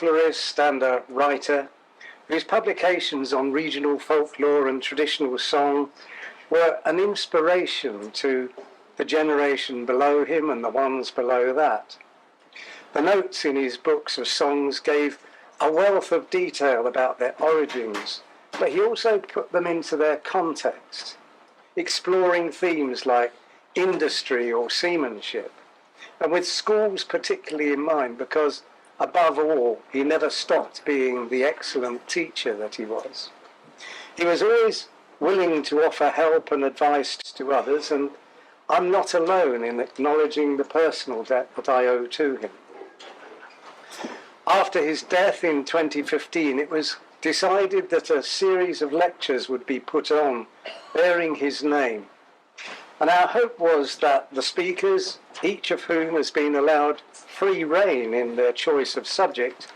folklorist and a writer whose publications on regional folklore and traditional song were an inspiration to the generation below him and the ones below that. The notes in his books of songs gave a wealth of detail about their origins, but he also put them into their context, exploring themes like industry or seamanship, and with schools particularly in mind, because above all, he never stopped being the excellent teacher that he was. He was always willing to offer help and advice to others, and I'm not alone in acknowledging the personal debt that I owe to him. After his death in 2015, it was decided that a series of lectures would be put on bearing his name. And our hope was that the speakers, each of whom has been allowed free rein in their choice of subject,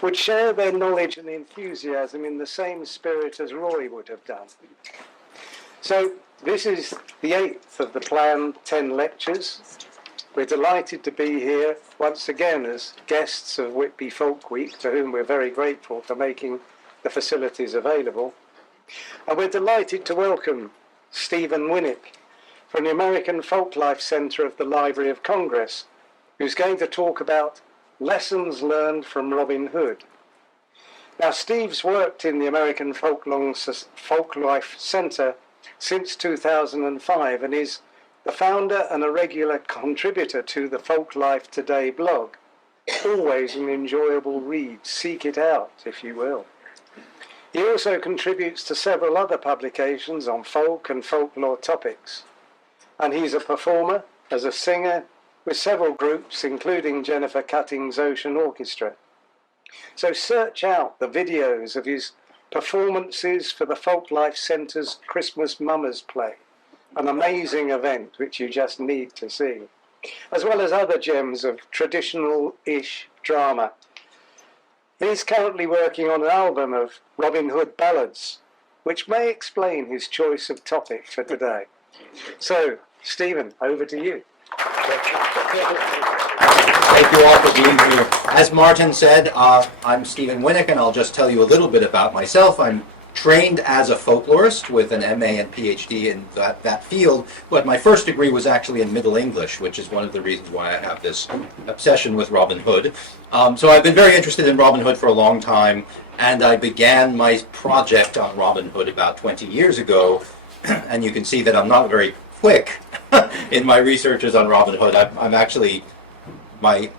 would share their knowledge and enthusiasm in the same spirit as Roy would have done. So this is the 8th of the planned 10 lectures. We're delighted to be here once again as guests of Whitby Folk Week, to whom we're very grateful for making the facilities available. And we're delighted to welcome Stephen Winick from the American Folklife Centre of the Library of Congress, who's going to talk about lessons learned from Robin Hood. Now, Steve's worked in the American Folklife Centre since 2005 and is the founder and a regular contributor to the Folklife Today blog. Always an enjoyable read. Seek it out, if you will. He also contributes to several other publications on folk and folklore topics. And he's a performer as a singer with several groups, including Jennifer Cutting's Ocean Orchestra. So search out the videos of his performances for the Folklife Centre's Christmas Mummers Play, an amazing event which you just need to see, as well as other gems of traditional-ish drama. He's currently working on an album of Robin Hood ballads, which may explain his choice of topic for today. So, Stephen, over to you. Thank you all for being here. As Martin said, I'm Stephen Winick, and I'll just tell you a little bit about myself. I'm trained as a folklorist with an MA and PhD in that field, but my first degree was actually in Middle English, which is one of the reasons why I have this obsession with Robin Hood. So I've been very interested in Robin Hood for a long time, and I began my project on Robin Hood about 20 years ago, and you can see that I'm not very quick in my researches on Robin Hood. I'm actually, my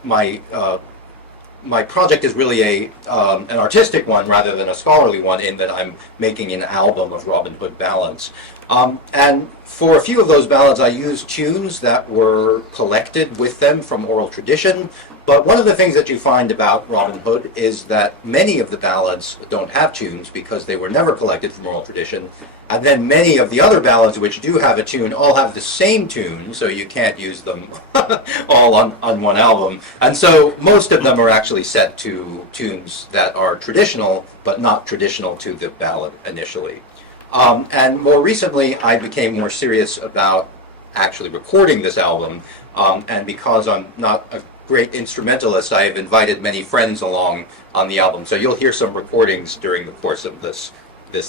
project is really an artistic one rather than a scholarly one, in that I'm making an album of Robin Hood ballads. And for a few of those ballads, I used tunes that were collected with them from oral tradition. But one of the things that you find about Robin Hood is that many of the ballads don't have tunes because they were never collected from oral tradition. And then many of the other ballads which do have a tune all have the same tune, so you can't use them all on one album. And so most of them are actually set to tunes that are traditional, but not traditional to the ballad initially. And more recently, I became more serious about actually recording this album. And because I'm not a great instrumentalist, I have invited many friends along on the album. So you'll hear some recordings during the course of this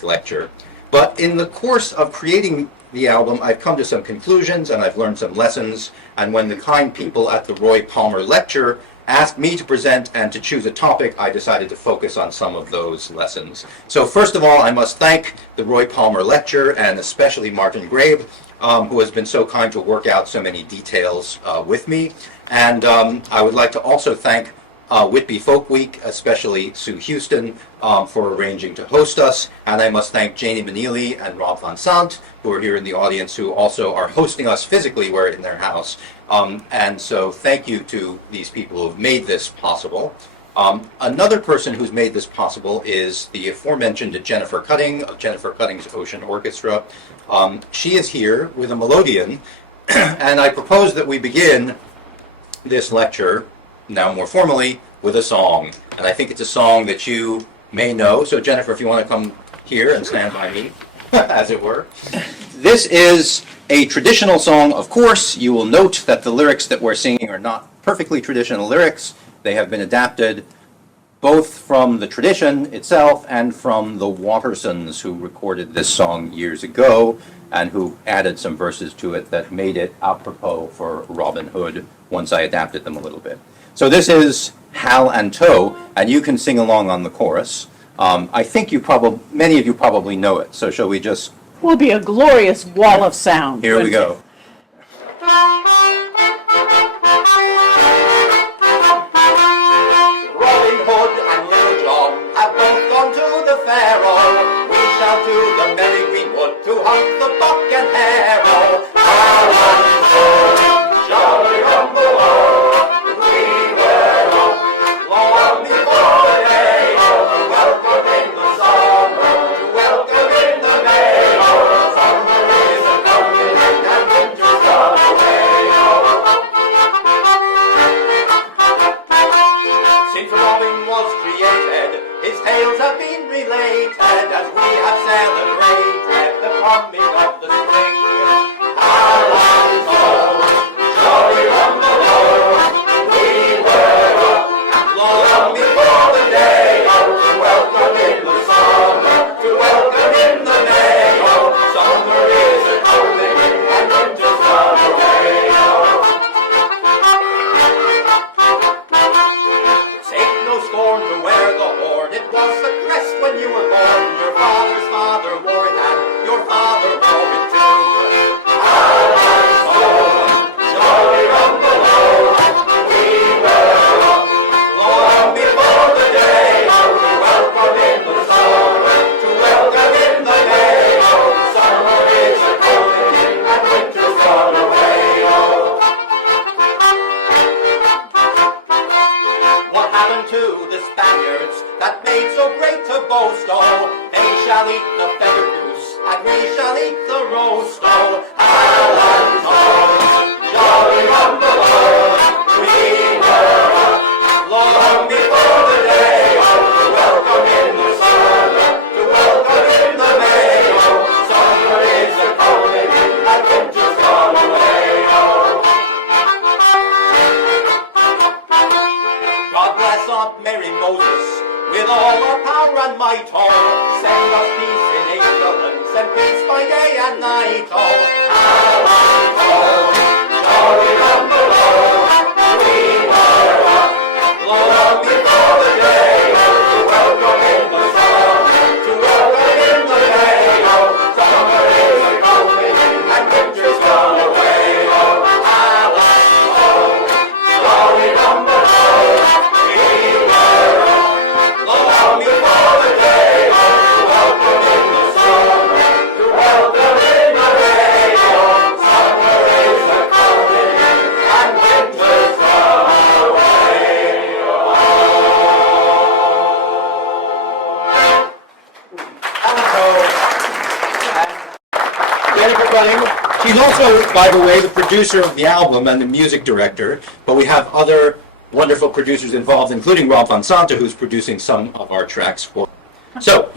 lecture. But in the course of creating the album, I've come to some conclusions and I've learned some lessons. And when the kind people at the Roy Palmer Lecture asked me to present and to choose a topic, I decided to focus on some of those lessons. So first of all, I must thank the Roy Palmer Lecture, and especially Martin Grabe, who has been so kind to work out so many details with me. And I would like to also thank Whitby Folk Week, especially Sue Houston, for arranging to host us. And I must thank Janie Manili and Rob Van Sant, who are here in the audience, who also are hosting us physically. We're in their house. And so thank you to these people who have made this possible. Another person who's made this possible is the aforementioned Jennifer Cutting of Jennifer Cutting's Ocean Orchestra. She is here with a melodeon, and I propose that we begin this lecture, now more formally, with a song. And I think it's a song that you may know. So Jennifer, if you want to come here and stand by me, as it were. This is a traditional song, of course. You will note that the lyrics that we're singing are not perfectly traditional lyrics. They have been adapted both from the tradition itself and from the Wattersons, who recorded this song years ago and who added some verses to it that made it apropos for Robin Hood once I adapted them a little bit. So this is Hal and Tow, and you can sing along on the chorus. I think many of you probably know it, so shall we just... Will be a glorious wall of sound. Here we go. Robin Hood and Little John have both gone to the fair, oh. We shall to the merry greenwood to hunt the buck and hare, oh. Hal and Tow, jolly rumble, oh. We were off long before the day, oh. To welcome in the summer, to welcome in the May, oh. Summer is a coming and winter's gone away, oh. Since Robin was created, his tales have been related as we have celebrated the coming of the spring. Hal and Tow, jolly rumble, oh. We were up long before the day, oh. To welcome in the summer, to welcome in the May, oh. Summer is a coming and winter's gone away, oh. Take no scorn to wear the horn, it was the crest when you were born. Your father's father wore it and your father wore it too. Hal and Tow, jolly rumble, oh. We were up long before the day, oh. To welcome in the summer, to welcome in the May, oh. Summer is a coming and winter's gone away, oh. What happened to the Spaniards that made so great a boast, oh? They shall eat the feathered goose, and we shall eat the roast, oh. Hal and Tow, jolly rumble, oh. We were up long before the day, oh. To welcome in the summer, to welcome in the May, oh. Summer is a coming and winter's gone away, oh. God bless Aunt Mary Moses with all our power and might, oh. Send us peace in England, send peace by day and night, oh. Hal and Tow, jolly rumble, oh. We were up long before the day, oh. To welcome in the summer, to welcome in the May, oh. Summer is a coming and winter's gone away, oh. Hal and Tow, jolly rumble, oh. We were up long before the day, oh. To welcome in the summer, to welcome in the May, oh. Summer is a coming and winter's gone away, oh. Jennifer Bunning. She's also, by the way, the producer of the album and the music director, but we have other wonderful producers involved, including Rob Van Santa, who's producing some of our tracks for. So,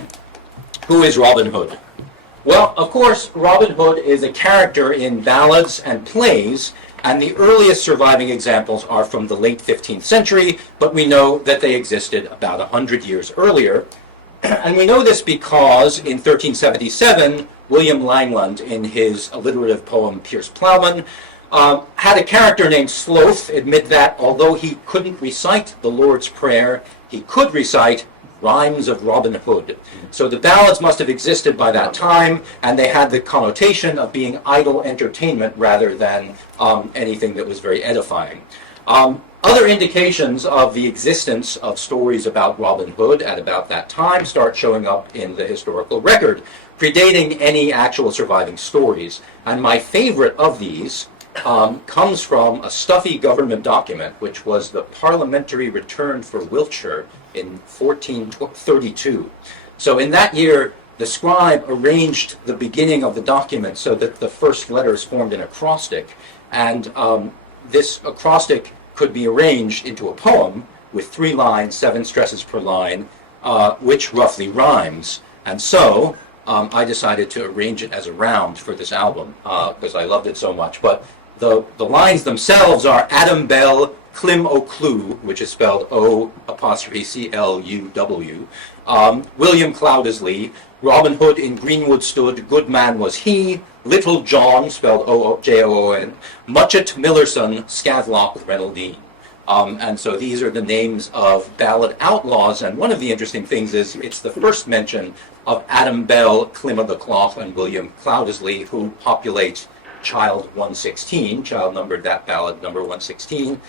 who is Robin Hood? Well, of course, Robin Hood is a character in ballads and plays, and the earliest surviving examples are from the late 15th century, but we know that they existed about 100 years earlier. And we know this because in 1377, William Langland, in his alliterative poem Piers Plowman, had a character named Sloth admit that although he couldn't recite the Lord's Prayer, he could recite rhymes of Robin Hood. So the ballads must have existed by that time, and they had the connotation of being idle entertainment rather than anything that was very edifying. Other indications of the existence of stories about Robin Hood at about that time start showing up in the historical record, predating any actual surviving stories. And my favorite of these comes from a stuffy government document, which was the Parliamentary Return for Wiltshire in 1432. So in that year, the scribe arranged the beginning of the document so that the first letters formed an acrostic, and this acrostic could be arranged into a poem with 3 lines, 7 stresses per line, which roughly rhymes. And so I decided to arrange it as a round for this album because I loved it so much. But the lines themselves are Adam Bell, Clym O'Clew, which is spelled O''Cluw, William Cloudesley, Robin Hood in Greenwood stood, good man was he, Little John, spelled Joon, Muchet Millerson, Scathlock Reynoldine. And so these are the names of ballad outlaws, and one of the interesting things is it's the first mention of Adam Bell, Clym o' the Clough, and William Cloudesley, who populate Child 116, child numbered that ballad number 116.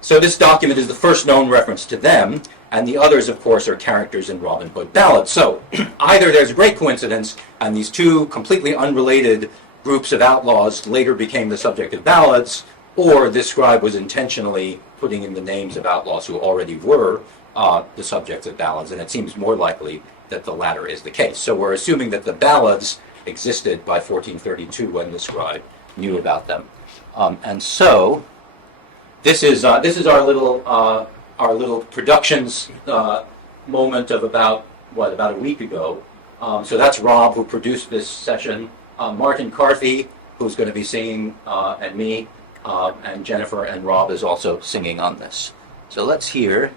So this document is the first known reference to them, and the others, of course, are characters in Robin Hood ballads. So either there's a great coincidence, and these two completely unrelated groups of outlaws later became the subject of ballads, or this scribe was intentionally putting in the names of outlaws who already were the subjects of ballads, and it seems more likely that the latter is the case. So we're assuming that the ballads existed by 1432 when the scribe knew about them. And so this is our little productions moment of about a week ago. So that's Rob, who produced this session. Martin Carthy, who's going to be singing, and me, and Jennifer and Rob is also singing on this. So let's hear.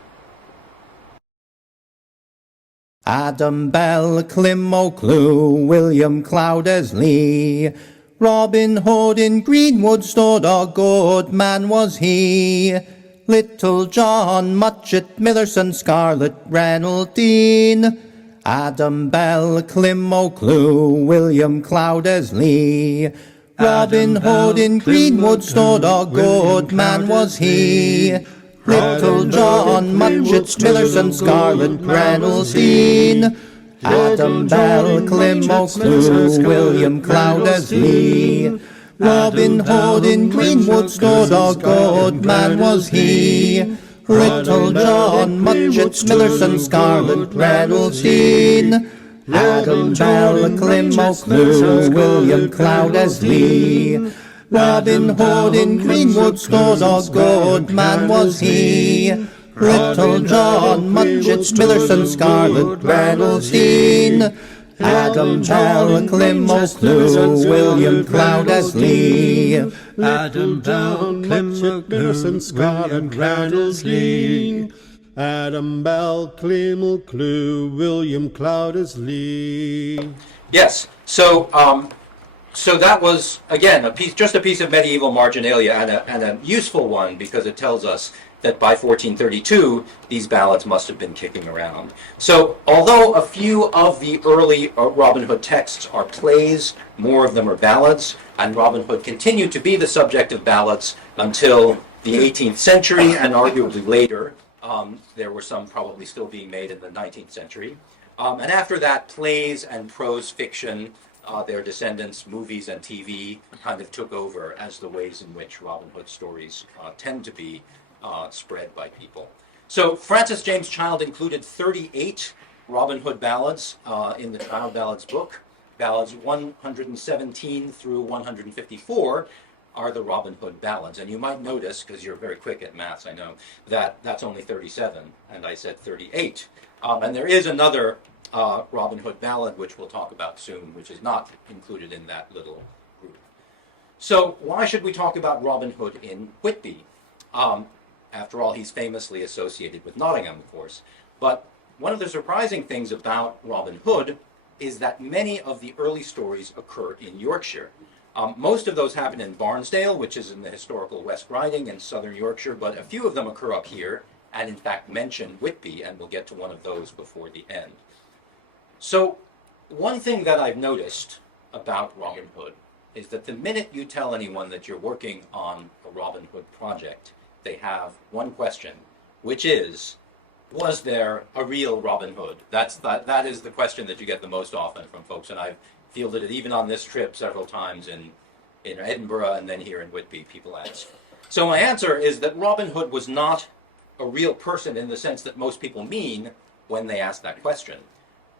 Adam Bell, Clym O'Clew, William Cloudesley, Robin Hood in Greenwood stood, a good man was he. Little John, Muchet Millerson, Scarlet Reynoldine, Adam Bell, Clym O'Clew, William Cloudesley, Robin Hood in Greenwood stood, a good man was he. Little John, Muchet Millerson, Scarlet Reynoldine, Adam Bell, Clym O'Clew, William Cloudesley, Robin Hood in Greenwood stood, a good man was he. Little John, Muchet Millerson, Scarlet Reynoldine, Adam Bell, Clym O'Clew, William Cloudesley, Robin Hood in Greenwood stood, a good man was he. Little John, Muchet Millerson, Scarlet Reynoldine, Adam Bell, Clym O'Clew, William Cloudesley, Adam Bell, Muchet Millerson, Scarlet Reynoldine, Adam Bell, Clym O'Clew, William Cloudesley. Yes. So that was, again, just a piece of medieval marginalia, and a useful one, because it tells us that by 1432, these ballads must have been kicking around. So although a few of the early Robin Hood texts are plays, more of them are ballads, and Robin Hood continued to be the subject of ballads until the 18th century, and arguably later. There were some probably still being made in the 19th century. And after that, plays and prose fiction, their descendants, movies and TV, kind of took over as the ways in which Robin Hood stories tend to be spread by people. So Francis James Child included 38 Robin Hood ballads in the Child Ballads book. Ballads 117 through 154 are the Robin Hood ballads. And you might notice, because you're very quick at maths, I know, that that's only 37, and I said 38. And there is another Robin Hood ballad, which we'll talk about soon, which is not included in that little group. So why should we talk about Robin Hood in Whitby? After all, he's famously associated with Nottingham, of course. But one of the surprising things about Robin Hood is that many of the early stories occur in Yorkshire. Most of those happen in Barnesdale, which is in the historical West Riding in southern Yorkshire, but a few of them occur up here, and in fact mention Whitby, and we'll get to one of those before the end. So one thing that I've noticed about Robin Hood is that the minute you tell anyone that you're working on a Robin Hood project, they have one question, which is, was there a real Robin Hood? That is the question that you get the most often from folks, and I've fielded it even on this trip several times in Edinburgh and then here in Whitby, people ask. So my answer is that Robin Hood was not a real person in the sense that most people mean when they ask that question.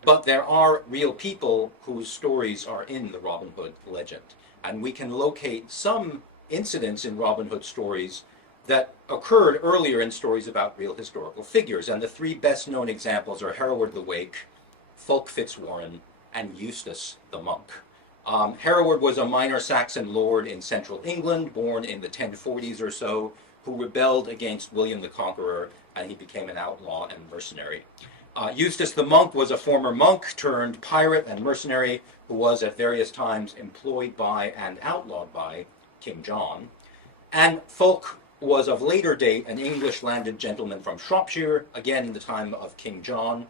But there are real people whose stories are in the Robin Hood legend. And we can locate some incidents in Robin Hood stories that occurred earlier in stories about real historical figures. And the three best known examples are Hereward the Wake, Fulk Fitzwarren, and Eustace the Monk. Hereward was a minor Saxon lord in central England, born in the 1040s or so, who rebelled against William the Conqueror, and he became an outlaw and mercenary. Eustace the monk was a former monk turned pirate and mercenary who was at various times employed by and outlawed by King John. And Folk was of later date an English landed gentleman from Shropshire, again in the time of King John.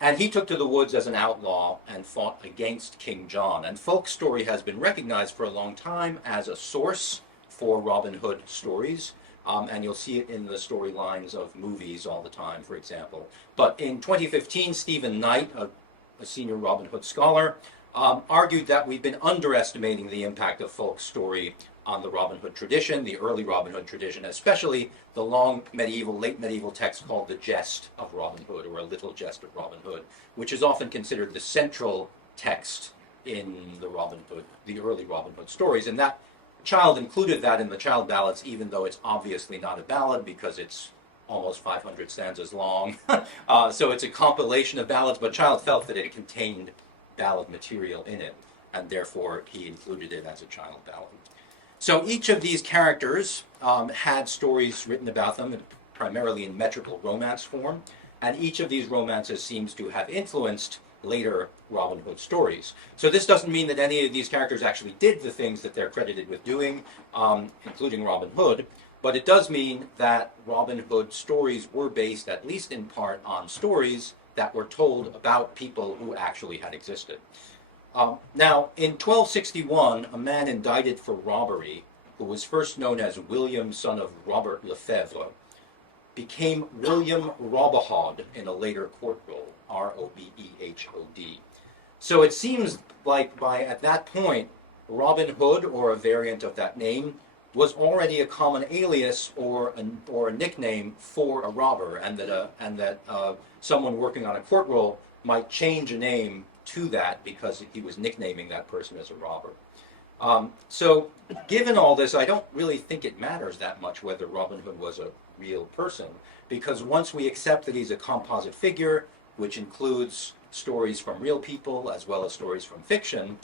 And he took to the woods as an outlaw and fought against King John. And folk story has been recognized for a long time as a source for Robin Hood stories. And you'll see it in the storylines of movies all the time, for example. But in 2015, Stephen Knight, a senior Robin Hood scholar, argued that we've been underestimating the impact of folk story on the Robin Hood tradition, the early Robin Hood tradition, especially the long medieval, late medieval text called the Jest of Robin Hood, or a Little Jest of Robin Hood, which is often considered the central text in the Robin Hood, the early Robin Hood stories. And that Child included that in the Child ballads, even though it's obviously not a ballad because it's almost 500 stanzas long. So it's a compilation of ballads, but Child felt that it contained ballad material in it, and therefore he included it as a child ballad. So each of these characters had stories written about them, primarily in metrical romance form, and each of these romances seems to have influenced later Robin Hood stories. So this doesn't mean that any of these characters actually did the things that they're credited with doing, including Robin Hood, but it does mean that Robin Hood stories were based, at least in part, on stories that were told about people who actually had existed. Now, in 1261, a man indicted for robbery, who was first known as William, son of Robert Lefebvre, became William Robahod in a later court roll, R-O-B-E-H-O-D. So it seems like at that point, Robin Hood, or a variant of that name, was already a common alias or a nickname for a robber, and that someone working on a court roll might change a name to that because he was nicknaming that person as a robber. So given all this, I don't really think it matters that much whether Robin Hood was a real person, because once we accept that he's a composite figure, which includes stories from real people as well as stories from fiction,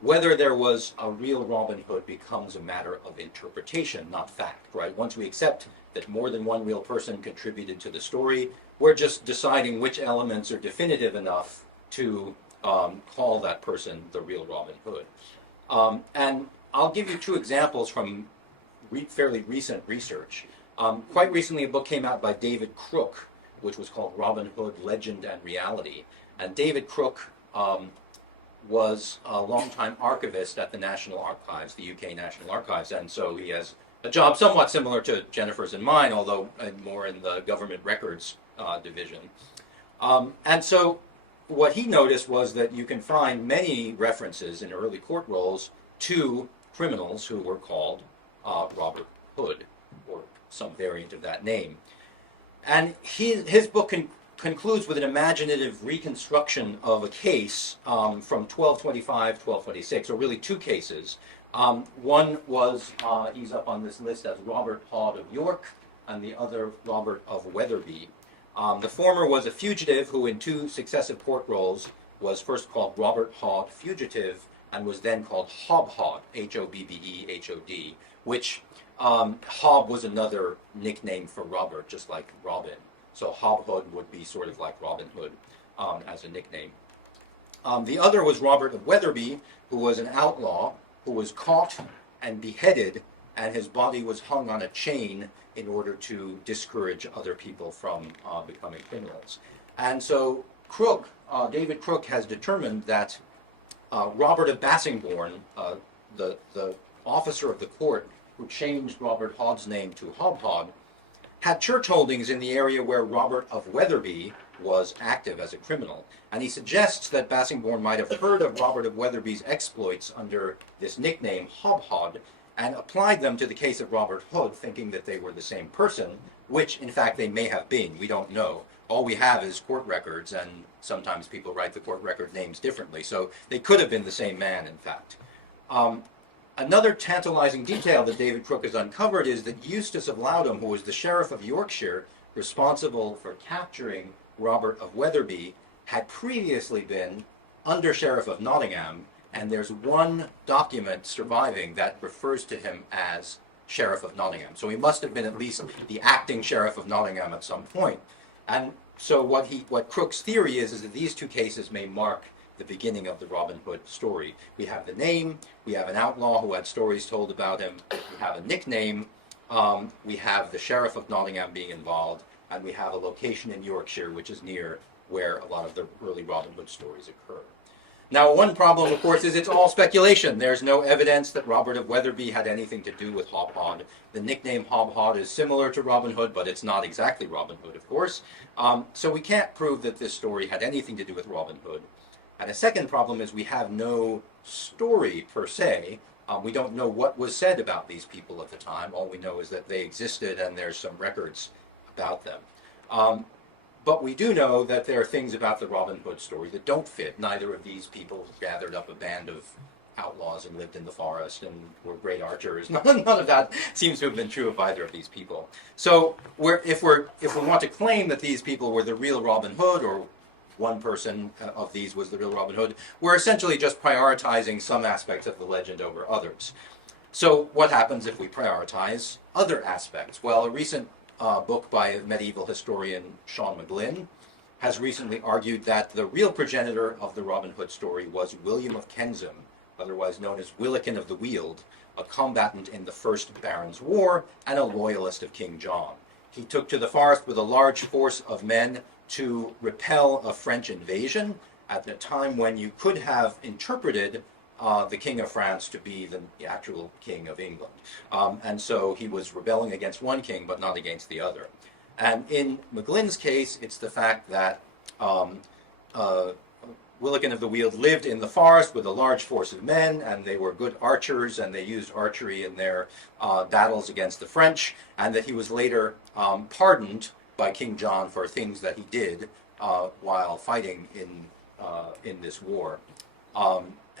whether there was a real Robin Hood becomes a matter of interpretation, not fact, right? Once we accept that more than one real person contributed to the story, we're just deciding which elements are definitive enough to call that person the real Robin Hood. And I'll give you two examples from fairly recent research. Quite recently, a book came out by David Crook, which was called Robin Hood, Legend and Reality. And David Crook was a longtime archivist at the National Archives, the UK National Archives, and so he has a job somewhat similar to Jennifer's and mine, although more in the government records division. And so what he noticed was that you can find many references in early court rolls to criminals who were called Robert Hood, or some variant of that name. And his book concludes with an imaginative reconstruction of a case from 1225, 1226, or really two cases. One was, he's up on this list as Robert Hod of York, and the other Robert of Wetherby. The former was a fugitive who in two successive court rolls was first called Robert Hod Fugitive and was then called Hob-Hod, H-O-B-B-E-H-O-D, which Hob was another nickname for Robert, just like Robin. So Hob-Hood would be sort of like Robin Hood as a nickname. The other was Robert of Wetherby, who was an outlaw who was caught and beheaded, and his body was hung on a chain in order to discourage other people from becoming criminals. And so David Crook has determined that Robert of Bassingbourn, the officer of the court who changed Robert Hod's name to Hob-Hod, had church holdings in the area where Robert of Wetherby was active as a criminal. And he suggests that Bassingbourn might have heard of Robert of Wetherby's exploits under this nickname, Hob-Hod, and applied them to the case of Robert Hood, thinking that they were the same person, which in fact they may have been. We don't know. All we have is court records, and sometimes people write the court record names differently, so they could have been the same man, in fact. Another tantalizing detail that David Crook has uncovered is that Eustace of Loudham, who was the sheriff of Yorkshire, responsible for capturing Robert of Wetherby, had previously been under-sheriff of Nottingham, and there's one document surviving that refers to him as Sheriff of Nottingham. So he must have been at least the acting Sheriff of Nottingham at some point. And so what Crook's theory is that these two cases may mark the beginning of the Robin Hood story. We have the name, we have an outlaw who had stories told about him, we have a nickname, we have the Sheriff of Nottingham being involved, and we have a location in Yorkshire, which is near where a lot of the early Robin Hood stories occur. Now, one problem, of course, is it's all speculation. There's no evidence that Robert of Weatherby had anything to do with Hobhod. The nickname Hobhod is similar to Robin Hood, but it's not exactly Robin Hood, of course. So we can't prove that this story had anything to do with Robin Hood. And a second problem is we have no story per se. We don't know what was said about these people at the time. All we know is that they existed and there's some records about them. But we do know that there are things about the Robin Hood story that don't fit. Neither of these people gathered up a band of outlaws and lived in the forest and were great archers. None of that seems to have been true of either of these people. So if we want to claim that these people were the real Robin Hood, or one person of these was the real Robin Hood, we're essentially just prioritizing some aspects of the legend over others. So what happens if we prioritize other aspects? Well, a recent book by medieval historian Sean McGlynn has recently argued that the real progenitor of the Robin Hood story was William of Kensington, otherwise known as Willikin of the Weald, a combatant in the First Barons' War and a loyalist of King John. He took to the forest with a large force of men to repel a French invasion at the time when you could have interpreted the King of France to be the actual King of England. And so he was rebelling against one king, but not against the other. And in McGlynn's case, it's the fact that Willikin of the Weald lived in the forest with a large force of men, and they were good archers, and they used archery in their battles against the French, and that he was later pardoned by King John for things that he did while fighting in this war.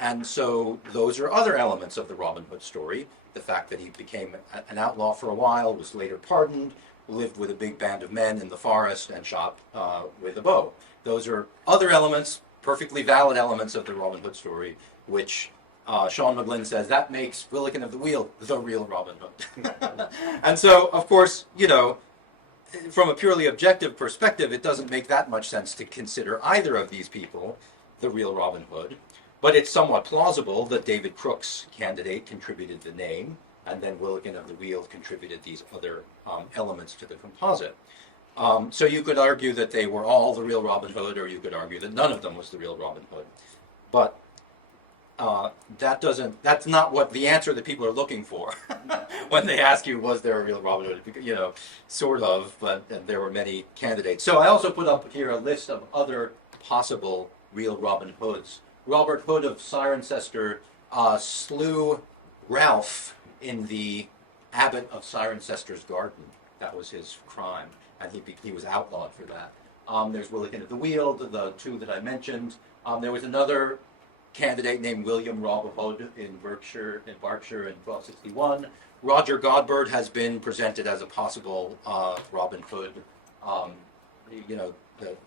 And so those are other elements of the Robin Hood story. The fact that he became an outlaw for a while, was later pardoned, lived with a big band of men in the forest, and shot with a bow. Those are other elements, perfectly valid elements of the Robin Hood story, which Sean McGlynn says that makes Willikin of the Weald the real Robin Hood. And so, of course, you know, from a purely objective perspective, it doesn't make that much sense to consider either of these people the real Robin Hood. But it's somewhat plausible that David Crook's candidate contributed the name, and then Willikin of the Weald contributed these other elements to the composite. So you could argue that they were all the real Robin Hood, or you could argue that none of them was the real Robin Hood. But that's not what the answer that people are looking for when they ask you, was there a real Robin Hood? You know, sort of, but there were many candidates. So I also put up here a list of other possible real Robin Hoods. Robert Hood of Cirencester slew Ralph in the abbot of Cirencester's garden. That was his crime, and he was outlawed for that. There's Willikin of the Weald, the two that I mentioned. There was another candidate named William Rob Hood in Berkshire in 1261. Roger Godbird has been presented as a possible Robin Hood, you know,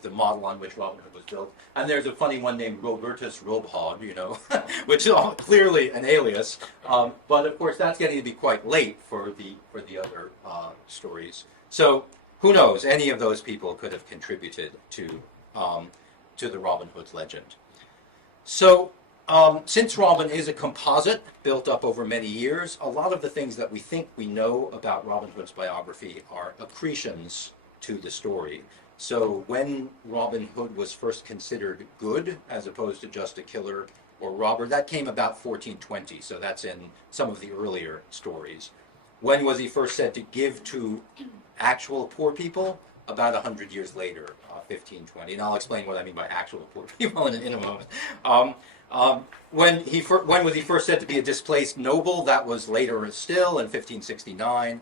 the model on which Robin Hood was built. And there's a funny one named Robertus Robhod, you know, which is clearly an alias. But of course, that's getting to be quite late for the other stories. So who knows? Any of those people could have contributed to the Robin Hood legend. So since Robin is a composite built up over many years, a lot of the things that we think we know about Robin Hood's biography are accretions to the story. So when Robin Hood was first considered good, as opposed to just a killer or robber, that came about 1420, so that's in some of the earlier stories. When was he first said to give to actual poor people? About 100 years later, 1520, and I'll explain what I mean by actual poor people in a moment. When was he first said to be a displaced noble? That was later still, in 1569.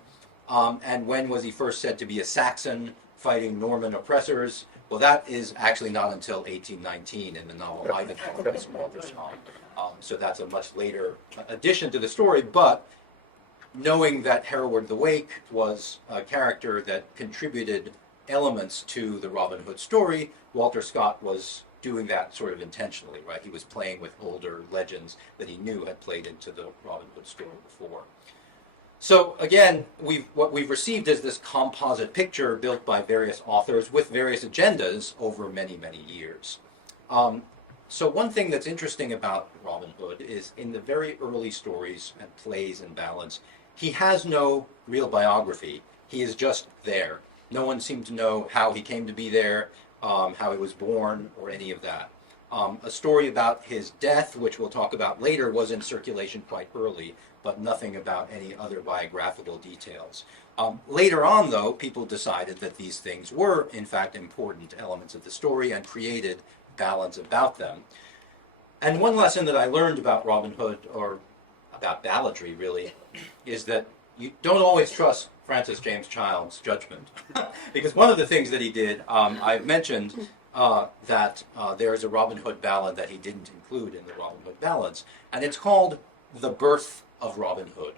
And when was he first said to be a Saxon fighting Norman oppressors? Well, that is actually not until 1819 in the novel Ivanhoe by Walter Scott. So that's a much later addition to the story, but knowing that Hereward the Wake was a character that contributed elements to the Robin Hood story, Walter Scott was doing that sort of intentionally, right? He was playing with older legends that he knew had played into the Robin Hood story before. So again, what we've received is this composite picture built by various authors with various agendas over many, many years. So one thing that's interesting about Robin Hood is in the very early stories and plays and ballads, he has no real biography. He is just there. No one seemed to know how he came to be there, how he was born, or any of that. A story about his death, which we'll talk about later, was in circulation quite early, but nothing about any other biographical details. Later on, though, people decided that these things were, in fact, important elements of the story and created ballads about them. And one lesson that I learned about Robin Hood, or about balladry really, is that you don't always trust Francis James Child's judgment. Because one of the things that he did, I mentioned that there is a Robin Hood ballad that he didn't include in the Robin Hood ballads, and it's called The Birth of Robin Hood.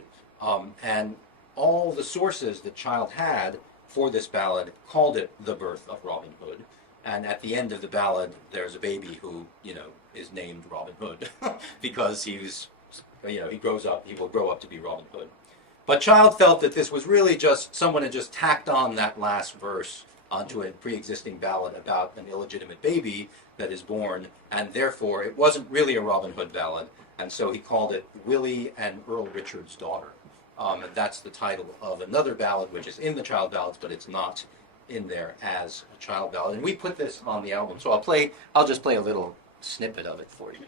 And all the sources that Child had for this ballad called it The Birth of Robin Hood. And at the end of the ballad, there's a baby who, is named Robin Hood because he will grow up to be Robin Hood. But Child felt that this was really just, someone had just tacked on that last verse onto a pre-existing ballad about an illegitimate baby that is born, and therefore it wasn't really a Robin Hood ballad, and so he called it Willie and Earl Richard's Daughter. And that's the title of another ballad, which is in the Child ballads, but it's not in there as a Child ballad. And we put this on the album, so I'll just play a little snippet of it for you.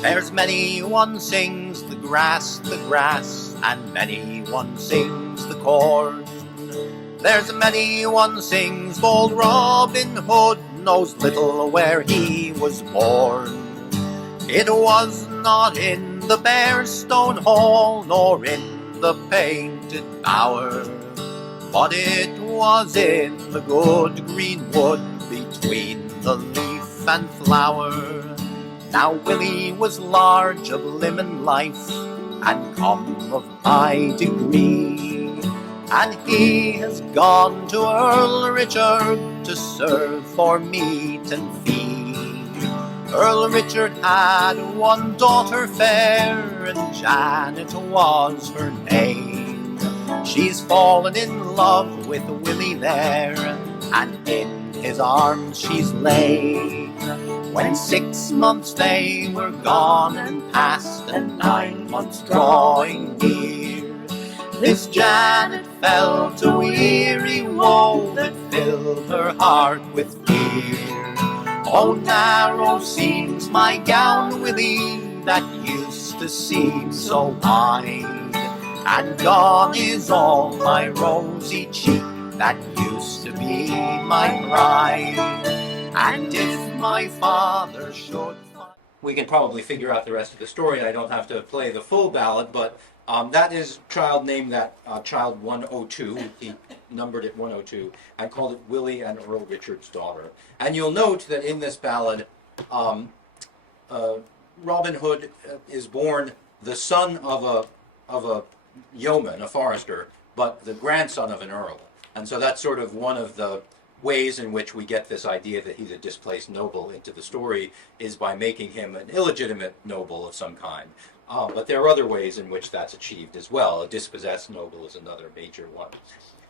There's many one sings the grass, and many one sings the corn. There's many one sings bold Robin Hood knows little where he was born. It was not in the bare stone hall, nor in the painted bower, but it was in the good green wood between the leaf and flower. Now Willie was large of limb and life, and come of high degree, and he has gone to Earl Richard to serve for meat and fee. Earl Richard had one daughter fair, and Janet was her name. She's fallen in love with Willie there, and in his arms she's laid. When 6 months they were gone and past, and 9 months drawing near, this Janet fell to weary woe that filled her heart with fear. Oh, narrow seems my gown, Willie, that used to seem so wide, and gone is all my rosy cheek that used to be my pride. And if my father should... We can probably figure out the rest of the story. I don't have to play the full ballad, but that is Child named that Child 102. He numbered it 102 and called it Willie and Earl Richard's Daughter. And you'll note that in this ballad, Robin Hood is born the son of a yeoman, a forester, but the grandson of an earl. And so that's sort of one of the ways in which we get this idea that he's a displaced noble into the story, is by making him an illegitimate noble of some kind. But there are other ways in which that's achieved as well. A dispossessed noble is another major one.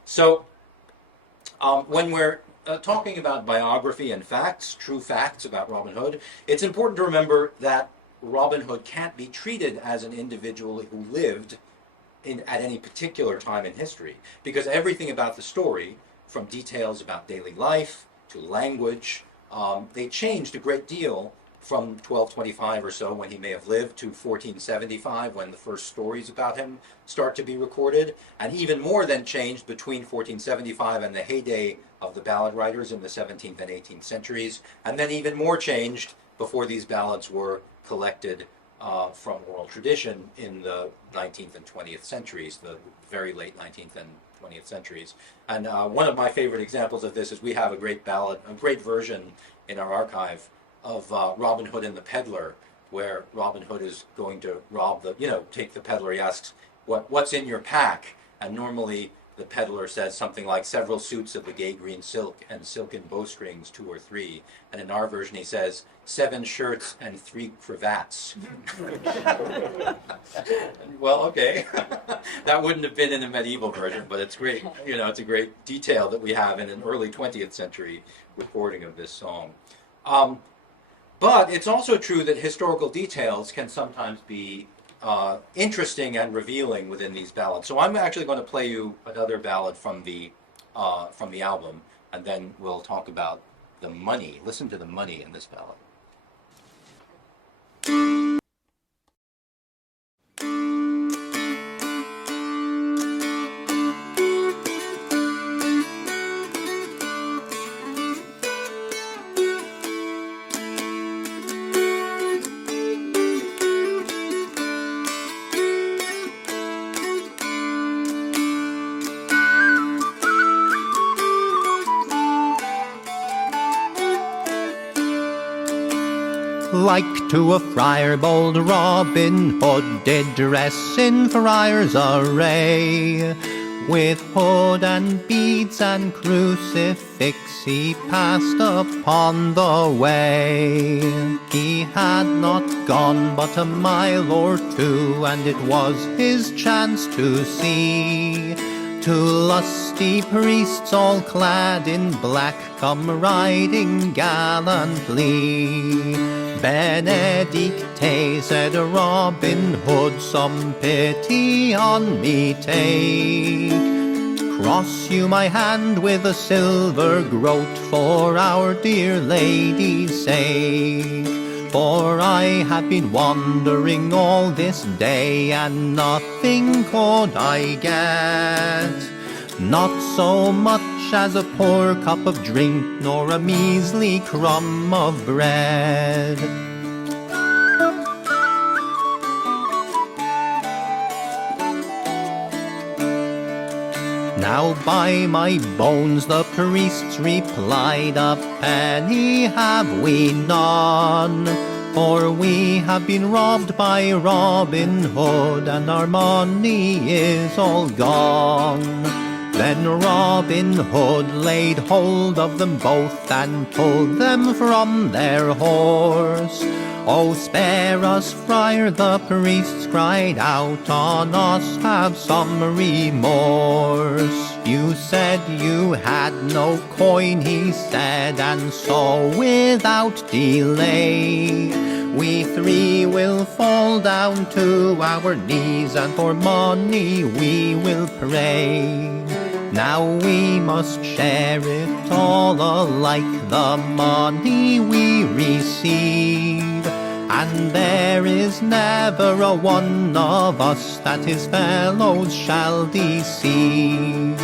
So when we're talking about biography and facts, true facts about Robin Hood, it's important to remember that Robin Hood can't be treated as an individual who lived at any particular time in history, because everything about the story, from details about daily life to language, they changed a great deal from 1225 or so, when he may have lived, to 1475, when the first stories about him start to be recorded, and even more than changed between 1475 and the heyday of the ballad writers in the 17th and 18th centuries, and then even more changed before these ballads were collected from oral tradition in the 19th and 20th centuries, the very late 19th and 20th centuries. And one of my favorite examples of this is we have a great ballad, a great version in our archive Robin Hood and the Peddler, where Robin Hood is going to rob take the peddler. He asks, what's in your pack? And normally the peddler says something like several suits of the gay green silk and silken bowstrings, 2 or 3. And in our version he says 7 shirts and 3 cravats. Well, okay. That wouldn't have been in the medieval version, but it's great. It's a great detail that we have in an early 20th century recording of this song. But it's also true that historical details can sometimes be interesting and revealing within these ballads. So I'm actually going to play you another ballad from the album, and then we'll talk about the money. Listen to the money in this ballad. Like to a friar, bold Robin Hood did dress in friar's array. With hood and beads and crucifix he passed upon the way. He had not gone but a mile or 2, and it was his chance to see 2 lusty priests all clad in black come riding gallantly. Benedicte, said Robin Hood, some pity on me take. Cross you my hand with a silver groat for our dear Lady's sake. For I have been wandering all this day, and nothing could I get. Not so much as a poor cup of drink, nor a measly crumb of bread. Now by my bones, the priests replied, a penny have we none, for we have been robbed by Robin Hood, and our money is all gone. Then Robin Hood laid hold of them both and pulled them from their horse. Oh, spare us, friar, the priests cried out, on us have some remorse. You said you had no coin, he said, and so without delay we 3 will fall down to our knees, and for money we will pray. Now we must share it all alike, the money we receive, and there is never a one of us that his fellows shall deceive.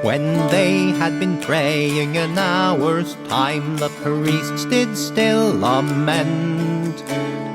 When they had been praying an hour's time, the priests did still lament.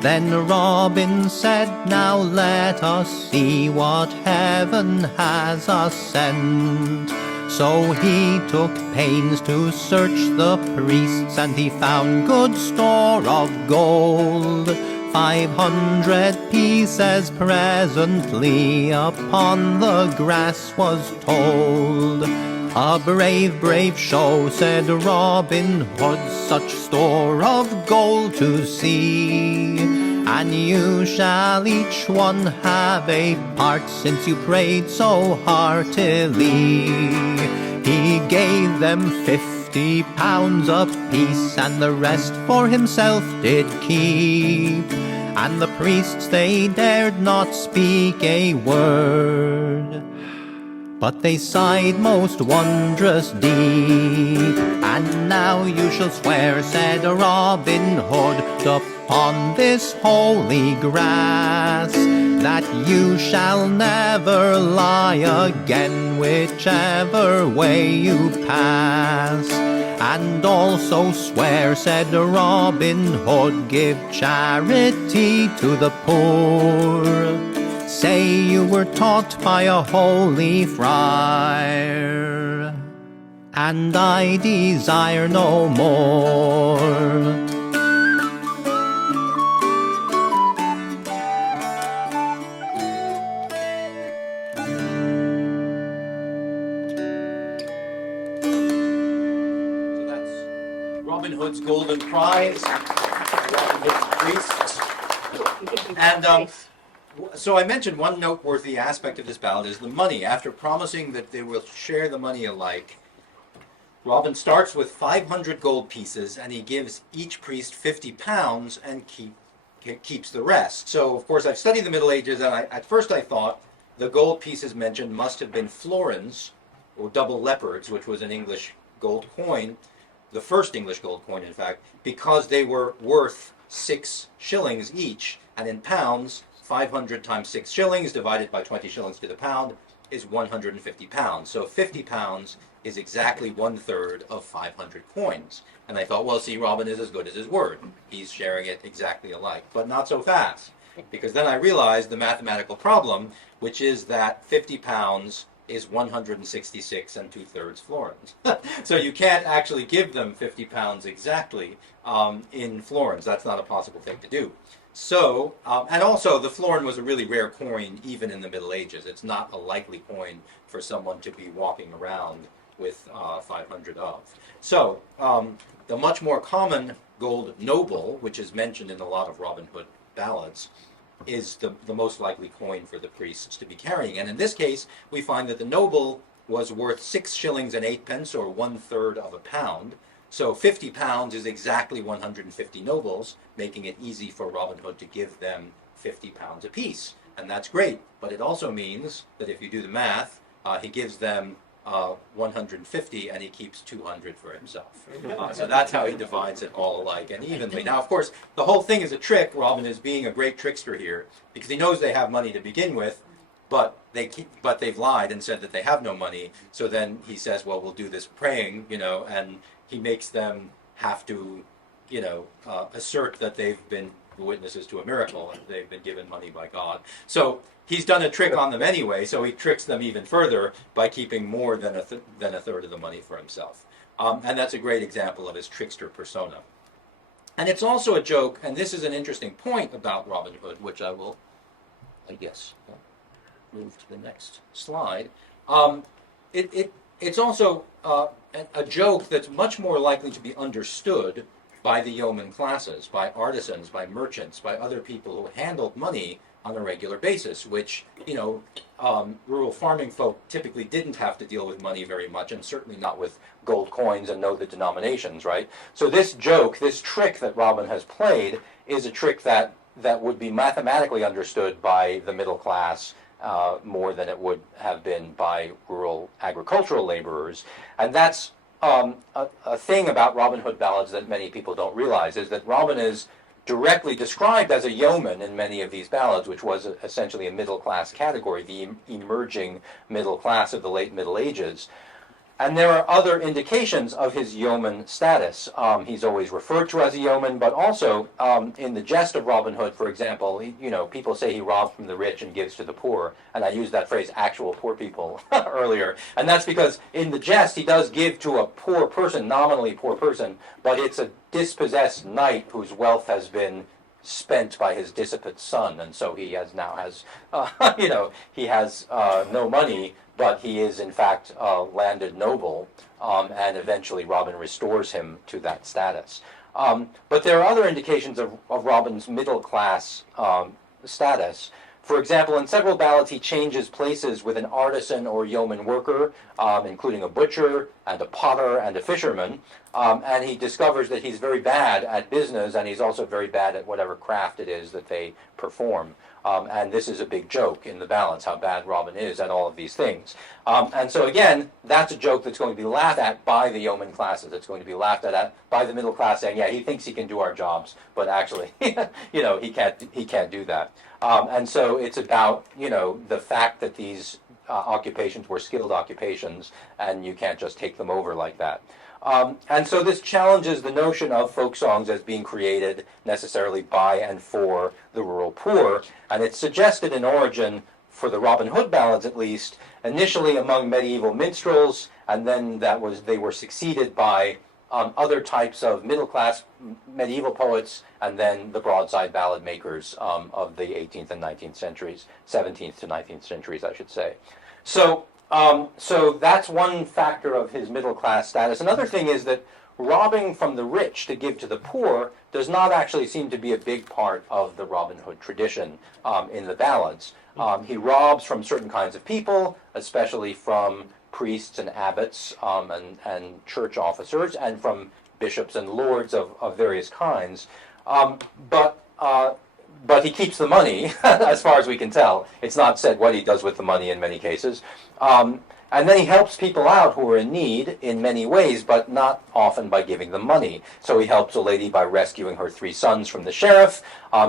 Then Robin said, now let us see what heaven has us sent. So he took pains to search the priests, and he found good store of gold. 500 pieces presently upon the grass was told. A brave, brave show, said Robin Hood, such store of gold to see. And you shall each one have a part, since you prayed so heartily. He gave them 50 £50 apiece, and the rest for himself did keep. And the priests, they dared not speak a word, but they sighed most wondrous deep. And now you shall swear, said Robin Hood, upon this holy grass, that you shall never lie again, whichever way you pass. And also swear, said Robin Hood, give charity to the poor. Say you were taught by a holy friar, and I desire no more. So that's Robin Hood's Golden Prize, Robin Hood's Priest. And so I mentioned one noteworthy aspect of this ballad is the money. After promising that they will share the money alike, Robin starts with 500 gold pieces, and he gives each priest £50 and keeps the rest. So, of course, I've studied the Middle Ages, and at first I thought the gold pieces mentioned must have been florins, or double leopards, which was an English gold coin, the first English gold coin, in fact, because they were worth 6 shillings each, and in pounds, 500 times 6 shillings divided by 20 shillings to the pound is 150 pounds. So 50 pounds is exactly 1/3 of 500 coins. And I thought, well, see, Robin is as good as his word. He's sharing it exactly alike, but not so fast. Because then I realized the mathematical problem, which is that 50 pounds is 166 2/3 florins. So you can't actually give them 50 pounds exactly in florins. That's not a possible thing to do. So, and also the florin was a really rare coin even in the Middle Ages. It's not a likely coin for someone to be walking around with 500 of. So, the much more common gold noble, which is mentioned in a lot of Robin Hood ballads, is the most likely coin for the priests to be carrying. And in this case, we find that the noble was worth 6 shillings and 8 pence, or 1/3 of a pound. So 50 pounds is exactly 150 nobles, making it easy for Robin Hood to give them 50 pounds apiece. And that's great, but it also means that if you do the math, he gives them 150 and he keeps 200 for himself. So that's how he divides it all alike and evenly. Now, of course, the whole thing is a trick. Robin is being a great trickster here because he knows they have money to begin with, but they've lied and said that they have no money. So then he says, well, we'll do this praying, and he makes them have to, assert that they've been witnesses to a miracle and they've been given money by God. So he's done a trick on them anyway, so he tricks them even further by keeping more than a third of the money for himself. And that's a great example of his trickster persona. And it's also a joke, and this is an interesting point about Robin Hood, which I will, I guess, move to the next slide. It's also a joke that's much more likely to be understood by the yeoman classes, by artisans, by merchants, by other people who handled money on a regular basis, which, rural farming folk typically didn't have to deal with money very much, and certainly not with gold coins and know the denominations, right? So this joke, this trick that Robin has played, is a trick that would be mathematically understood by the middle class more than it would have been by rural agricultural laborers. And that's a thing about Robin Hood ballads that many people don't realize, is that Robin is directly described as a yeoman in many of these ballads, which was essentially a middle-class category, the emerging middle class of the late Middle Ages. And there are other indications of his yeoman status. He's always referred to as a yeoman, but also in the jest of Robin Hood, for example, people say he robs from the rich and gives to the poor, and I used that phrase, actual poor people, earlier. And that's because in the jest, he does give to a poor person, nominally poor person, but it's a dispossessed knight whose wealth has been spent by his dissipate son, and so he has no money, but he is in fact a landed noble, and eventually Robin restores him to that status. But there are other indications of Robin's middle class status. For example, in several ballads, he changes places with an artisan or yeoman worker, including a butcher and a potter and a fisherman, and he discovers that he's very bad at business, and he's also very bad at whatever craft it is that they perform. And this is a big joke in the ballads, how bad Robin is at all of these things. And so again, that's a joke that's going to be laughed at by the yeoman classes. It's going to be laughed at by the middle class, saying, yeah, he thinks he can do our jobs, but actually, he can't do that. And so it's about, the fact that these occupations were skilled occupations, and you can't just take them over like that. And so this challenges the notion of folk songs as being created necessarily by and for the rural poor, and it's suggested in origin, for the Robin Hood ballads at least, initially among medieval minstrels, and then they were succeeded by other types of middle-class medieval poets, and then the broadside ballad makers of the 18th and 19th centuries, 17th to 19th centuries, I should say. So that's one factor of his middle-class status. Another thing is that robbing from the rich to give to the poor does not actually seem to be a big part of the Robin Hood tradition in the ballads. He robs from certain kinds of people, especially from priests and abbots and church officers, and from bishops and lords of various kinds. But he keeps the money, as far as we can tell. It's not said what he does with the money in many cases. And then he helps people out who are in need in many ways, but not often by giving them money. So he helps a lady by rescuing her 3 sons from the sheriff.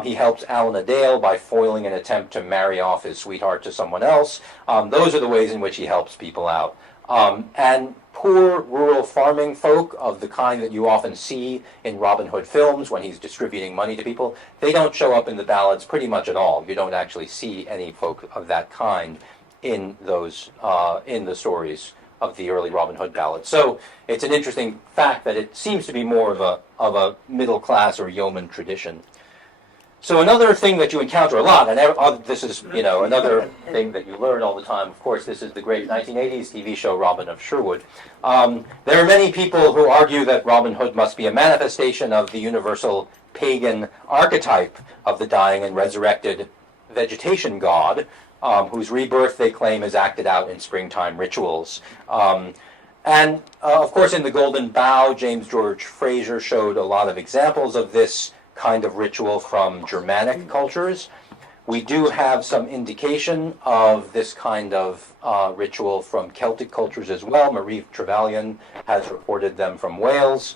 He helps Alan a Dale by foiling an attempt to marry off his sweetheart to someone else. Those are the ways in which he helps people out. And poor rural farming folk of the kind that you often see in Robin Hood films when he's distributing money to people, they don't show up in the ballads pretty much at all. You don't actually see any folk of that kind in the stories of the early Robin Hood ballads. So it's an interesting fact that it seems to be more of a middle class or yeoman tradition. So another thing that you encounter a lot, and this is another thing that you learn all the time. Of course, this is the great 1980s TV show Robin of Sherwood. There are many people who argue that Robin Hood must be a manifestation of the universal pagan archetype of the dying and resurrected vegetation god, whose rebirth they claim is acted out in springtime rituals. And of course, in The Golden Bough, James George Frazer showed a lot of examples of this kind of ritual from Germanic cultures. We do have some indication of this kind of ritual from Celtic cultures as well. Marie Trevelyan has reported them from Wales.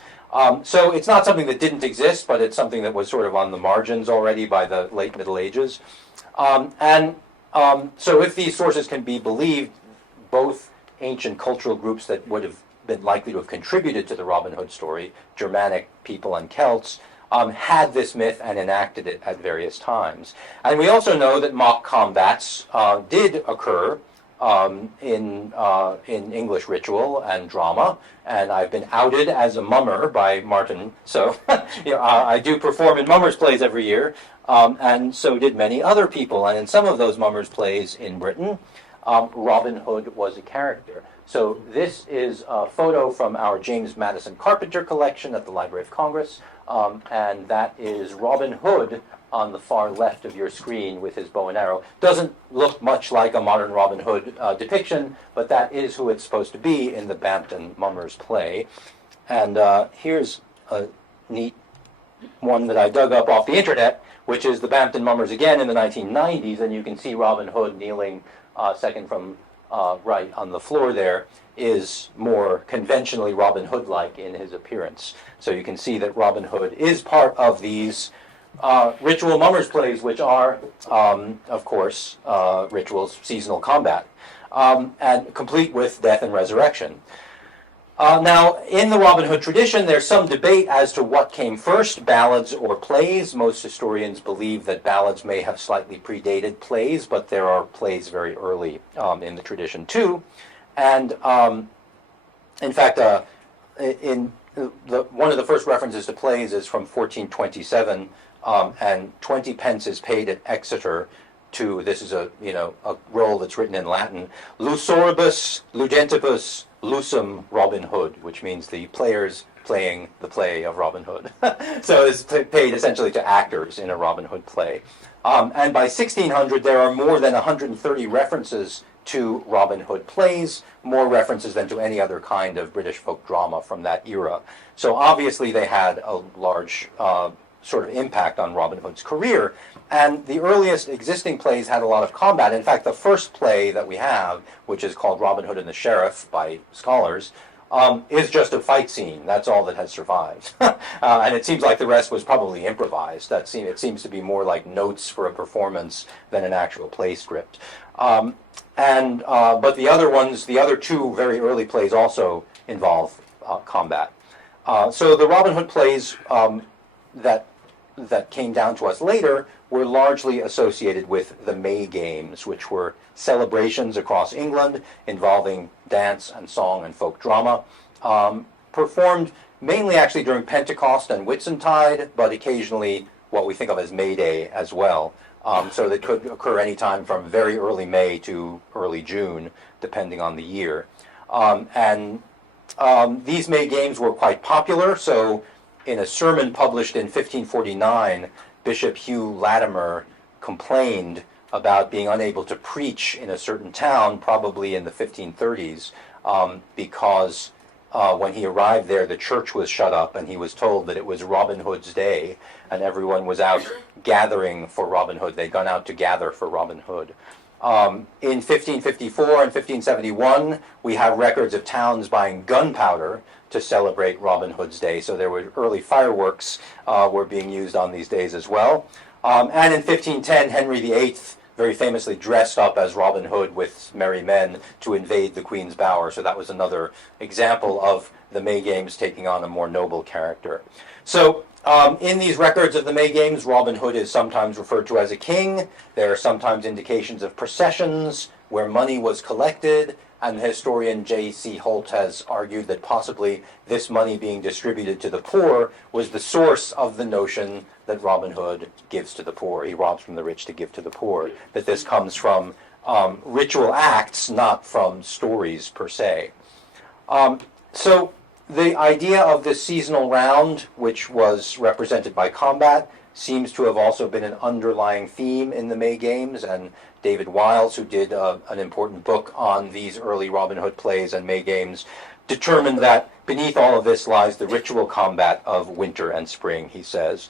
So it's not something that didn't exist, but it's something that was sort of on the margins already by the late Middle Ages. So if these sources can be believed, both ancient cultural groups that would have been likely to have contributed to the Robin Hood story, Germanic people and Celts, had this myth and enacted it at various times. And we also know that mock combats did occur in English ritual and drama, and I've been outed as a mummer by Martin, so I do perform in mummers plays every year, and so did many other people, and in some of those mummers plays in Britain, Robin Hood was a character. So this is a photo from our James Madison Carpenter collection at the Library of Congress, and that is Robin Hood on the far left of your screen with his bow and arrow. Doesn't look much like a modern Robin Hood depiction, but that is who it's supposed to be in the Bampton Mummers play. And here's a neat one that I dug up off the internet, which is the Bampton Mummers again in the 1990s, and you can see Robin Hood kneeling second from right on the floor there, is more conventionally Robin Hood-like in his appearance. So you can see that Robin Hood is part of these ritual mummers plays, which are, of course, rituals, seasonal combat, and complete with death and resurrection. Now, in the Robin Hood tradition, there's some debate as to what came first, ballads or plays. Most historians believe that ballads may have slightly predated plays, but there are plays very early in the tradition too. And in fact, one of the first references to plays is from 1427, and 20 pence is paid at Exeter to, this is a role that's written in Latin, lusoribus, lugentibus, lusum Robin Hood, which means the players playing the play of Robin Hood. So it's paid essentially to actors in a Robin Hood play. And by 1600, there are more than 130 references to Robin Hood plays, more references than to any other kind of British folk drama from that era. So obviously they had a large sort of impact on Robin Hood's career. And the earliest existing plays had a lot of combat. In fact, the first play that we have, which is called Robin Hood and the Sheriff by scholars, is just a fight scene. That's all that has survived. And it seems like the rest was probably improvised. It seems to be more like notes for a performance than an actual play script. But the other ones, the other two very early plays also involve combat. So the Robin Hood plays that came down to us later were largely associated with the May Games, which were celebrations across England involving dance and song and folk drama, performed mainly actually during Pentecost and Whitsuntide, but occasionally what we think of as May Day as well. So they could occur anytime from very early May to early June, depending on the year. These May Games were quite popular, so in a sermon published in 1549, Bishop Hugh Latimer complained about being unable to preach in a certain town, probably in the 1530s, because when he arrived there, the church was shut up, and he was told that it was Robin Hood's day, and everyone was out gathering for Robin Hood. They'd gone out to gather for Robin Hood. In 1554 and 1571, we have records of towns buying gunpowder to celebrate Robin Hood's day. So there were early fireworks were being used on these days as well. And in 1510, Henry VIII very famously dressed up as Robin Hood with merry men to invade the Queen's Bower. So that was another example of the May Games taking on a more noble character. So in these records of the May Games, Robin Hood is sometimes referred to as a king. There are sometimes indications of processions where money was collected, and the historian J.C. Holt has argued that possibly this money being distributed to the poor was the source of the notion that Robin Hood gives to the poor. He robs from the rich to give to the poor, that this comes from ritual acts, not from stories per se. So the idea of this seasonal round, which was represented by combat, seems to have also been an underlying theme in the May Games, and David Wiles, who did an important book on these early Robin Hood plays and May Games, determined that beneath all of this lies the ritual combat of winter and spring, he says.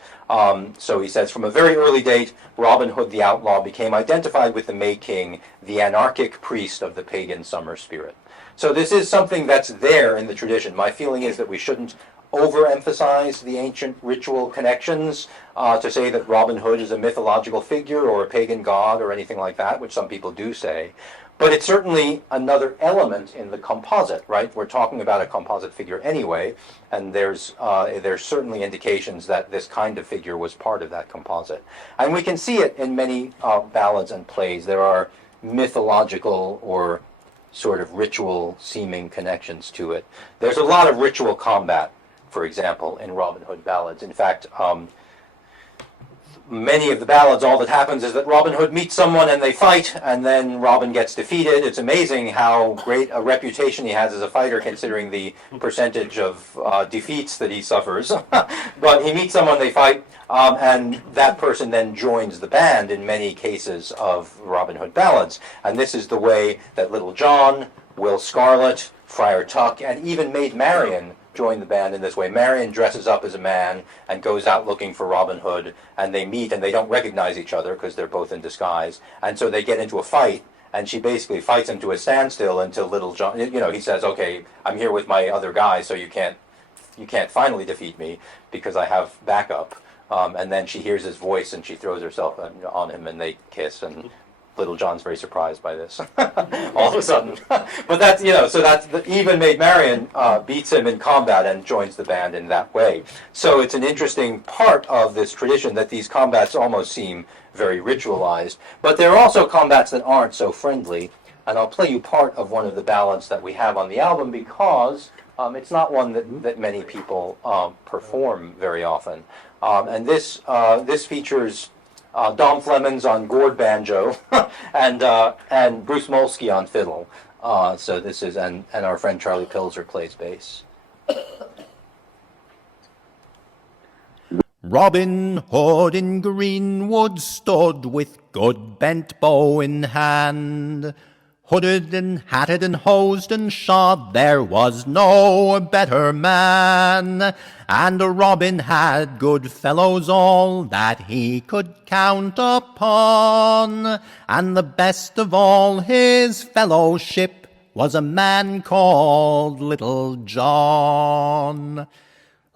So he says, from a very early date, Robin Hood the outlaw became identified with the May King, the anarchic priest of the pagan summer spirit. So this is something that's there in the tradition. My feeling is that we shouldn't overemphasize the ancient ritual connections to say that Robin Hood is a mythological figure or a pagan god or anything like that, which some people do say. But it's certainly another element in the composite, right? We're talking about a composite figure anyway, and there's certainly indications that this kind of figure was part of that composite. And we can see it in many ballads and plays. There are mythological or sort of ritual-seeming connections to it. There's a lot of ritual combat, for example, in Robin Hood ballads. In fact, many of the ballads, all that happens is that Robin Hood meets someone and they fight, and then Robin gets defeated. It's amazing how great a reputation he has as a fighter, considering the percentage of defeats that he suffers. But he meets someone, they fight, and that person then joins the band in many cases of Robin Hood ballads. And this is the way that Little John, Will Scarlet, Friar Tuck, and even Maid Marian join the band in this way. Marian dresses up as a man and goes out looking for Robin Hood, and they meet and they don't recognize each other because they're both in disguise, and so they get into a fight, and she basically fights him to a standstill until Little John, he says, okay, I'm here with my other guy, so you can't finally defeat me because I have backup. And then she hears his voice and she throws herself on him and they kiss, and Little John's very surprised by this all of a sudden. But that's, even Maid Marian beats him in combat and joins the band in that way. So it's an interesting part of this tradition that these combats almost seem very ritualized. But there are also combats that aren't so friendly. And I'll play you part of one of the ballads that we have on the album because it's not one that many people perform very often. And this features Dom Flemons on gourd banjo and Bruce Molsky on fiddle. So this is, and our friend Charlie Pilzer plays bass. Robin Hood in greenwood stood with good bent bow in hand. Hooded and hatted and hosed and shod, there was no better man. And Robin had good fellows all that he could count upon. And the best of all his fellowship was a man called Little John.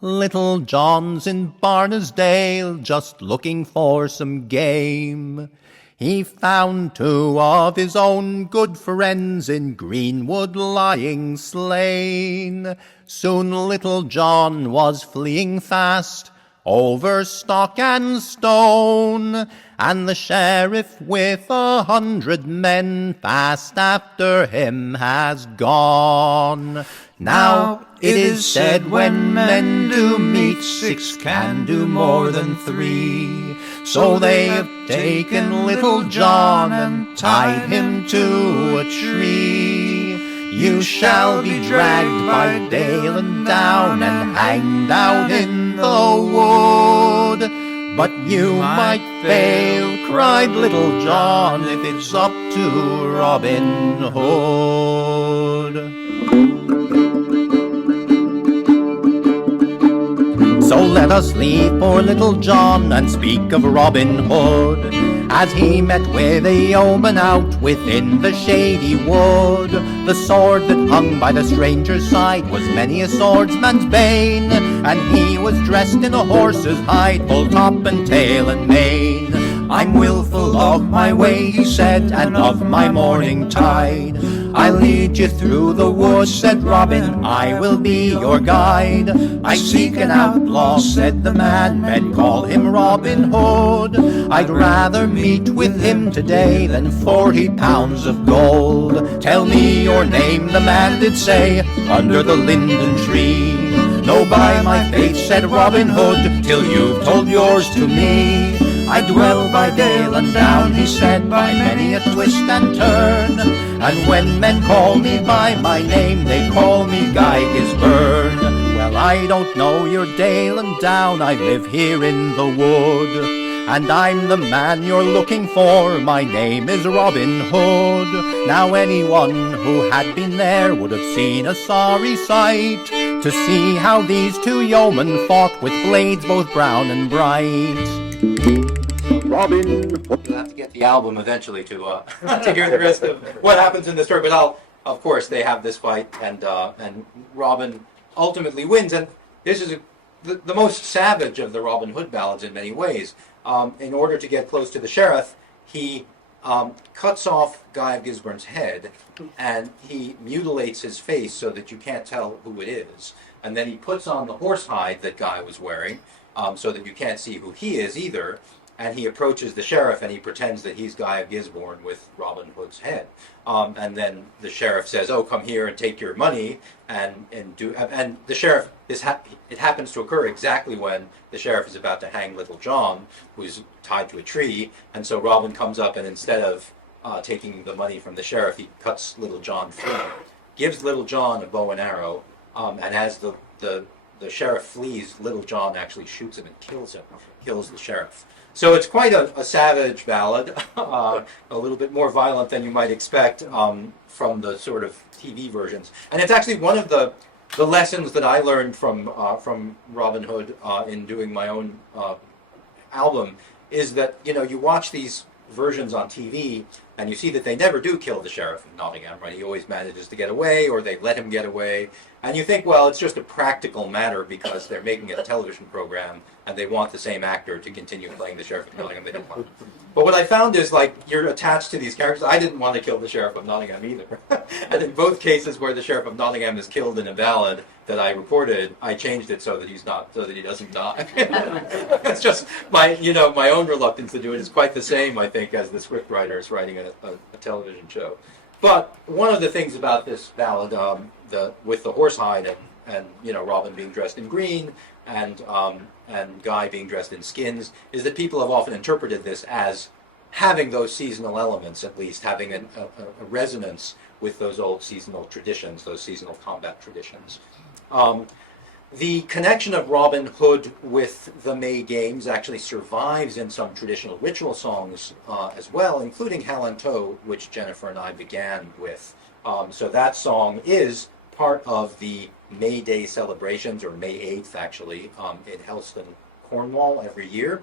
Little John's in Barnesdale, just looking for some game. He found two of his own good friends in greenwood lying slain. Soon Little John was fleeing fast over stock and stone, and the sheriff with 100 men fast after him has gone. Now it is said when men do meet, 6 can do more than 3. So they have taken Little John and tied him to a tree. You shall be dragged by dale and down and hanged out in the wood. But you might fail, cried Little John, if it's up to Robin Hood. So let us leave poor Little John and speak of Robin Hood, as he met with a yeoman out within the shady wood. The sword that hung by the stranger's side was many a swordsman's bane, and he was dressed in a horse's hide, full top and tail and mane. I'm willful of my way, he said, and of my morning tide. I'll lead you through the woods, said Robin, I will be your guide. I seek an outlaw, said the man, men call him Robin Hood. I'd rather meet with him today than 40 pounds of gold. Tell me your name, the man did say, under the linden tree. No, by my faith, said Robin Hood, till you've told yours to me. I dwell by dale and down, he said, by many a twist and turn. And when men call me by my name, they call me Guy Gisburn. Well, I don't know your dale and down, I live here in the wood. And I'm the man you're looking for, my name is Robin Hood. Now anyone who had been there would have seen a sorry sight, to see how these two yeomen fought with blades both brown and bright. Robin Hood. You'll have to get the album eventually to to hear the rest of what happens in the story. But of course, they have this fight, and Robin ultimately wins. And this is the most savage of the Robin Hood ballads in many ways. In order to get close to the sheriff, he cuts off Guy of Gisborne's head, and he mutilates his face so that you can't tell who it is. And then he puts on the horsehide that Guy was wearing, so that you can't see who he is either. And he approaches the sheriff and he pretends that he's Guy of Gisborne with Robin Hood's head. And then the sheriff says, "Oh, come here and take your money." And the sheriff, it happens to occur exactly when the sheriff is about to hang Little John, who's tied to a tree. And so Robin comes up, and instead of taking the money from the sheriff, he cuts Little John free, gives Little John a bow and arrow, and as the sheriff flees, Little John actually shoots him and kills the sheriff. So it's quite a savage ballad, a little bit more violent than you might expect from the sort of TV versions. And it's actually one of the lessons that I learned from Robin Hood in doing my own album, is that, you watch these versions on TV and you see that they never do kill the sheriff of Nottingham, right? He always manages to get away, or they let him get away. And you think, well, it's just a practical matter because they're making a television program and they want the same actor to continue playing the sheriff of Nottingham. They don't want. But what I found is, you're attached to these characters. I didn't want to kill the sheriff of Nottingham either. And in both cases where the sheriff of Nottingham is killed in a ballad that I recorded, I changed it so that he doesn't die. It's just my own reluctance to do it is quite the same, I think, as the scriptwriter is writing a television show. But one of the things about this ballad, with the horsehide and Robin being dressed in green and Guy being dressed in skins, is that people have often interpreted this as having those seasonal elements, at least having a resonance with those old seasonal traditions, those seasonal combat traditions. The connection of Robin Hood with the May Games actually survives in some traditional ritual songs as well, including Hallantoe, which Jennifer and I began with. So that song is part of the May Day celebrations, or May 8th actually, in Helston, Cornwall every year.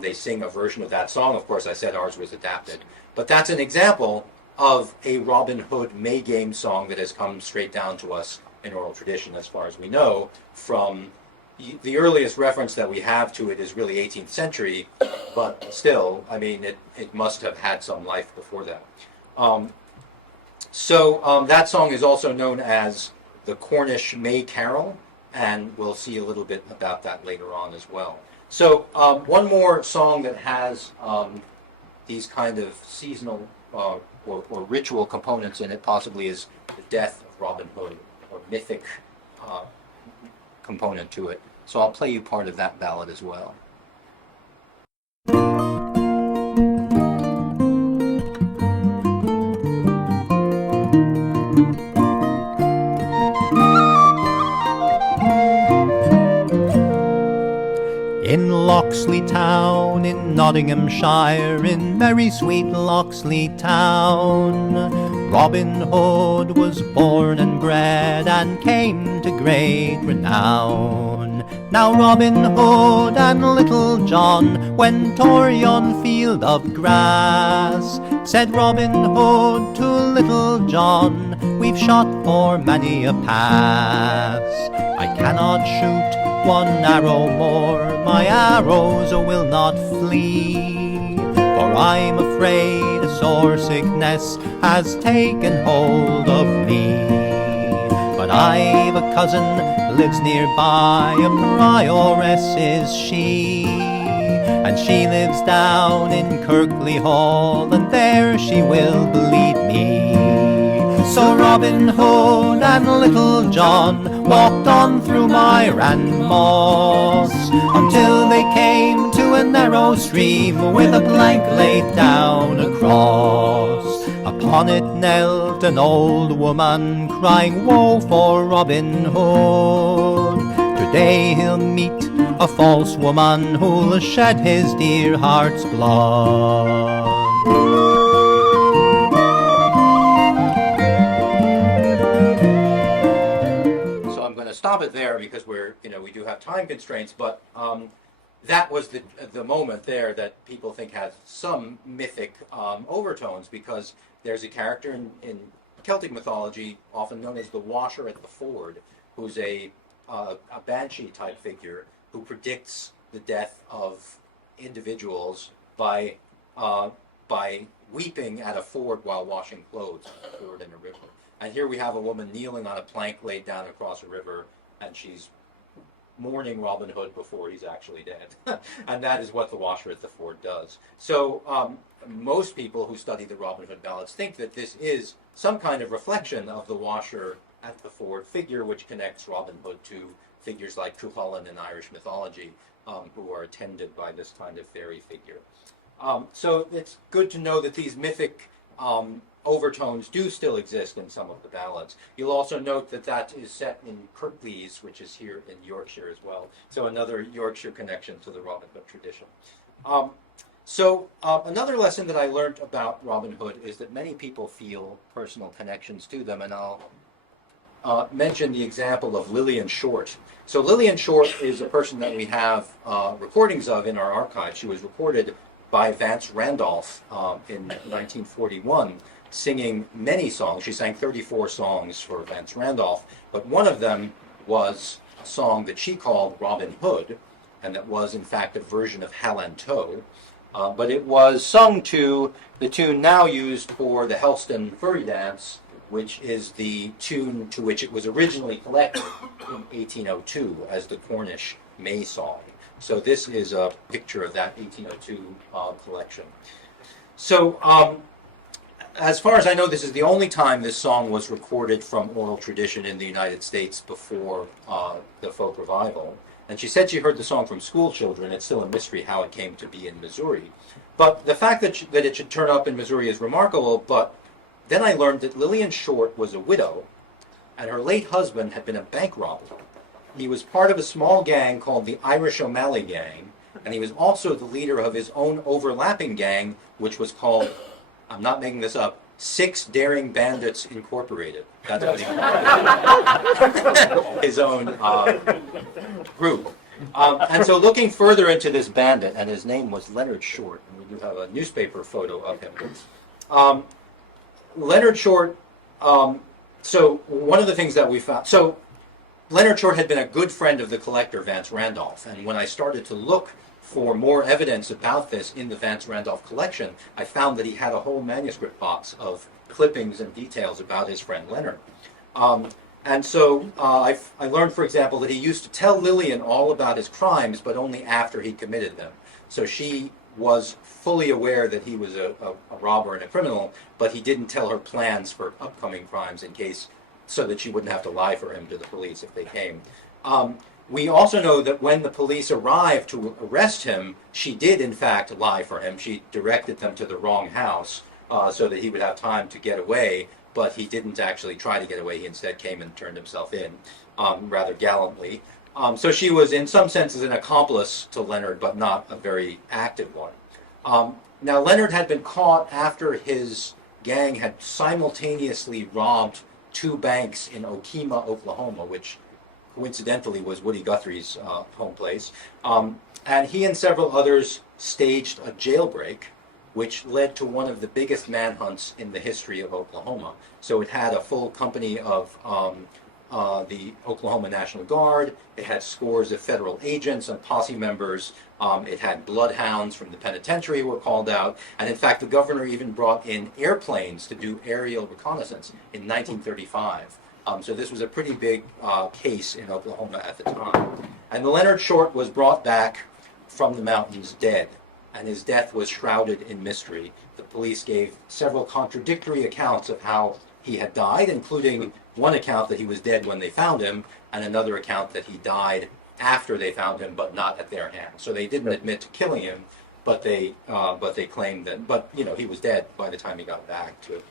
They sing a version of that song. Of course, I said ours was adapted. But that's an example of a Robin Hood May Game song that has come straight down to us in oral tradition, as far as we know. From the earliest reference that we have to it is really 18th century, but still, I mean, it must have had some life before that. So that song is also known as the Cornish May Carol, and we'll see a little bit about that later on as well. So one more song that has these kind of seasonal or ritual components in it possibly is the death of Robin Hood, or mythic component to it. So I'll play you part of that ballad as well. In Locksley town, in Nottinghamshire, in merry sweet Locksley town, Robin Hood was born and bred and came to great renown. Now Robin Hood and Little John went o'er yon field of grass. Said Robin Hood to Little John, we've shot for many a pass. I cannot shoot one arrow more, my arrows will not flee, for I'm afraid a sore sickness has taken hold of me. But I've a cousin lives nearby, a prioress is she, and she lives down in Kirkley Hall, and there she will bleed me. So Robin Hood and Little John walked on through mire and moss, until they came to a narrow stream with a plank laid down across. Upon it knelt an old woman, crying woe for Robin Hood. Today he'll meet a false woman who'll shed his dear heart's blood. Stop it there because we do have time constraints, but that was the moment there that people think has some mythic overtones, because there's a character in Celtic mythology often known as the Washer at the Ford, who's a banshee type figure who predicts the death of individuals by weeping at a ford while washing clothes at a ford in a river. And here we have a woman kneeling on a plank laid down across a river, and she's mourning Robin Hood before he's actually dead. And that is what the Washer at the Ford does. So most people who study the Robin Hood ballads think that this is some kind of reflection of the Washer at the Ford figure, which connects Robin Hood to figures like Cuchulainn in Irish mythology, who are attended by this kind of fairy figure. So it's good to know that these mythic overtones do still exist in some of the ballads. You'll also note that that is set in Kirklees, which is here in Yorkshire as well. So another Yorkshire connection to the Robin Hood tradition. Another lesson that I learned about Robin Hood is that many people feel personal connections to them, and I'll mention the example of Lillian Short. So Lillian Short is a person that we have recordings of in our archive. She was recorded by Vance Randolph in 1941, singing many songs. She sang 34 songs for Vance Randolph, but one of them was a song that she called Robin Hood, and that was in fact a version of Hallantoe, but it was sung to the tune now used for the Helston Furry Dance, which is the tune to which it was originally collected in 1802 as the Cornish May Song. So this is a picture of that 1802 collection. So as far as I know, this is the only time this song was recorded from oral tradition in the United States before the folk revival. And she said she heard the song from school children. It's still a mystery how it came to be in Missouri. But the fact that it should turn up in Missouri is remarkable. But then I learned that Lillian Short was a widow, and her late husband had been a bank robber. he was part of a small gang called the Irish O'Malley Gang, and he was also the leader of his own overlapping gang, which was called, I'm not making this up, Six Daring Bandits Incorporated. That's what he called his own group. And so looking further into this bandit, and his name was Leonard Short, and we do have a newspaper photo of him. Leonard Short, so one of the things that we found, so Leonard Short had been a good friend of the collector Vance Randolph, and when I started to look for more evidence about this in the Vance Randolph collection, I found that he had a whole manuscript box of clippings and details about his friend Leonard. And so I learned, for example, that he used to tell Lillian all about his crimes, but only after he committed them. So she was fully aware that he was a robber and a criminal, but he didn't tell her plans for upcoming crimes in case, so that she wouldn't have to lie for him to the police if they came. We also know that when the police arrived to arrest him, she did in fact lie for him. She directed them to the wrong house so that he would have time to get away, but he didn't actually try to get away. He instead came and turned himself in rather gallantly. So she was in some senses an accomplice to Leonard, but not a very active one. Now Leonard had been caught after his gang had simultaneously robbed 2 banks in Okemah, Oklahoma, which coincidentally was Woody Guthrie's home place. And he and several others staged a jailbreak, which led to one of the biggest manhunts in the history of Oklahoma. So it had a full company of the Oklahoma National Guard. It had scores of federal agents and posse members. It had bloodhounds from the penitentiary were called out. And in fact, the governor even brought in airplanes to do aerial reconnaissance in 1935. So this was a pretty big case in Oklahoma at the time. And the Leonard Short was brought back from the mountains dead, and his death was shrouded in mystery. The police gave several contradictory accounts of how he had died, including one account that he was dead when they found him, and another account that he died after they found him, but not at their hands. So they didn't admit to killing him, but they claimed that. But he was dead by the time he got back to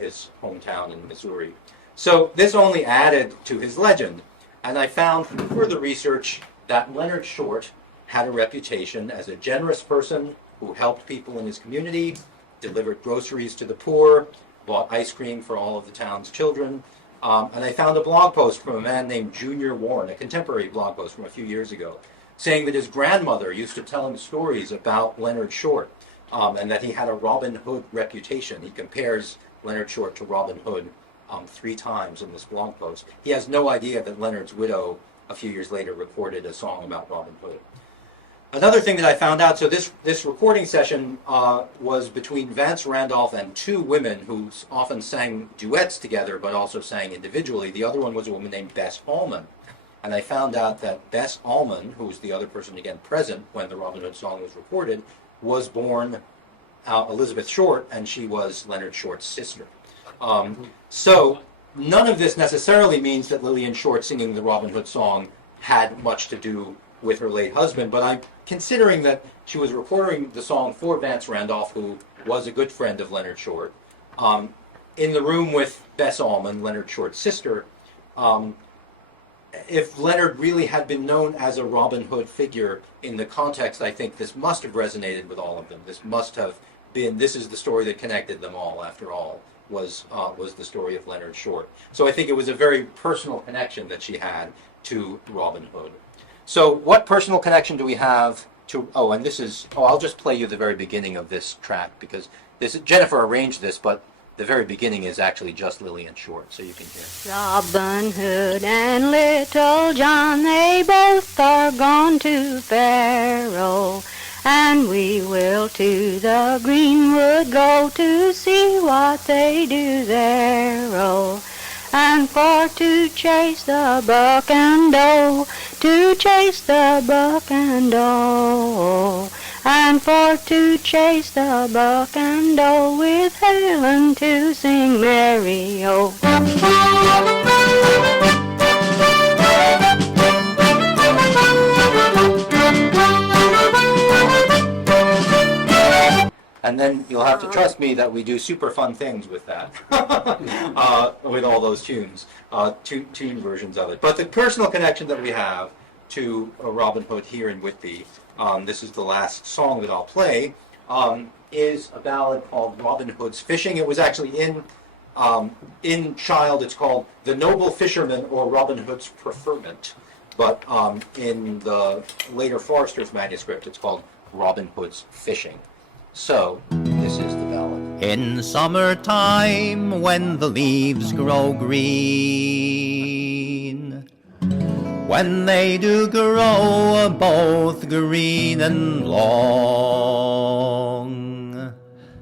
his hometown in Missouri. So this only added to his legend, and I found from further research that Leonard Short had a reputation as a generous person who helped people in his community, delivered groceries to the poor, bought ice cream for all of the town's children. And I found a blog post from a man named Junior Warren, a contemporary blog post from a few years ago, saying that his grandmother used to tell him stories about Leonard Short, and that he had a Robin Hood reputation. He compares Leonard Short to Robin Hood 3 times in this blog post. He has no idea that Leonard's widow, a few years later, recorded a song about Robin Hood. Another thing that I found out, so this recording session was between Vance Randolph and 2 women who often sang duets together, but also sang individually. The other one was a woman named Bess Allman. And I found out that Bess Allman, who was the other person, again, present when the Robin Hood song was recorded, was born Elizabeth Short, and she was Leonard Short's sister. So none of this necessarily means that Lillian Short singing the Robin Hood song had much to do with her late husband, but I'm considering that she was recording the song for Vance Randolph, who was a good friend of Leonard Short, in the room with Bess Allman, Leonard Short's sister. If Leonard really had been known as a Robin Hood figure in the context, I think this must have resonated with all of them. This must have been, this is the story that connected them all, after all, was the story of Leonard Short. So I think it was a very personal connection that she had to Robin Hood. So what personal connection do we have to, and this is, I'll just play you the very beginning of this track, because Jennifer arranged this, but the very beginning is actually just Lillian Short, so you can hear. Robin Hood and Little John, they both are gone to Pharaoh, and we will to the greenwood go to see what they do there, oh. And for to chase the buck and doe, to chase the buck and doe, and for to chase the buck and doe, with Helen to sing merry-o. And then you'll have to trust me that we do super fun things with that, with all those tunes, tune versions of it. But the personal connection that we have to Robin Hood here in Whitby, this is the last song that I'll play, is a ballad called Robin Hood's Fishing. It was actually in Child, it's called The Noble Fisherman or Robin Hood's Preferment. But in the later Forester's manuscript, it's called Robin Hood's Fishing. So, this is the ballad. In summertime, when the leaves grow green, when they do grow both green and long,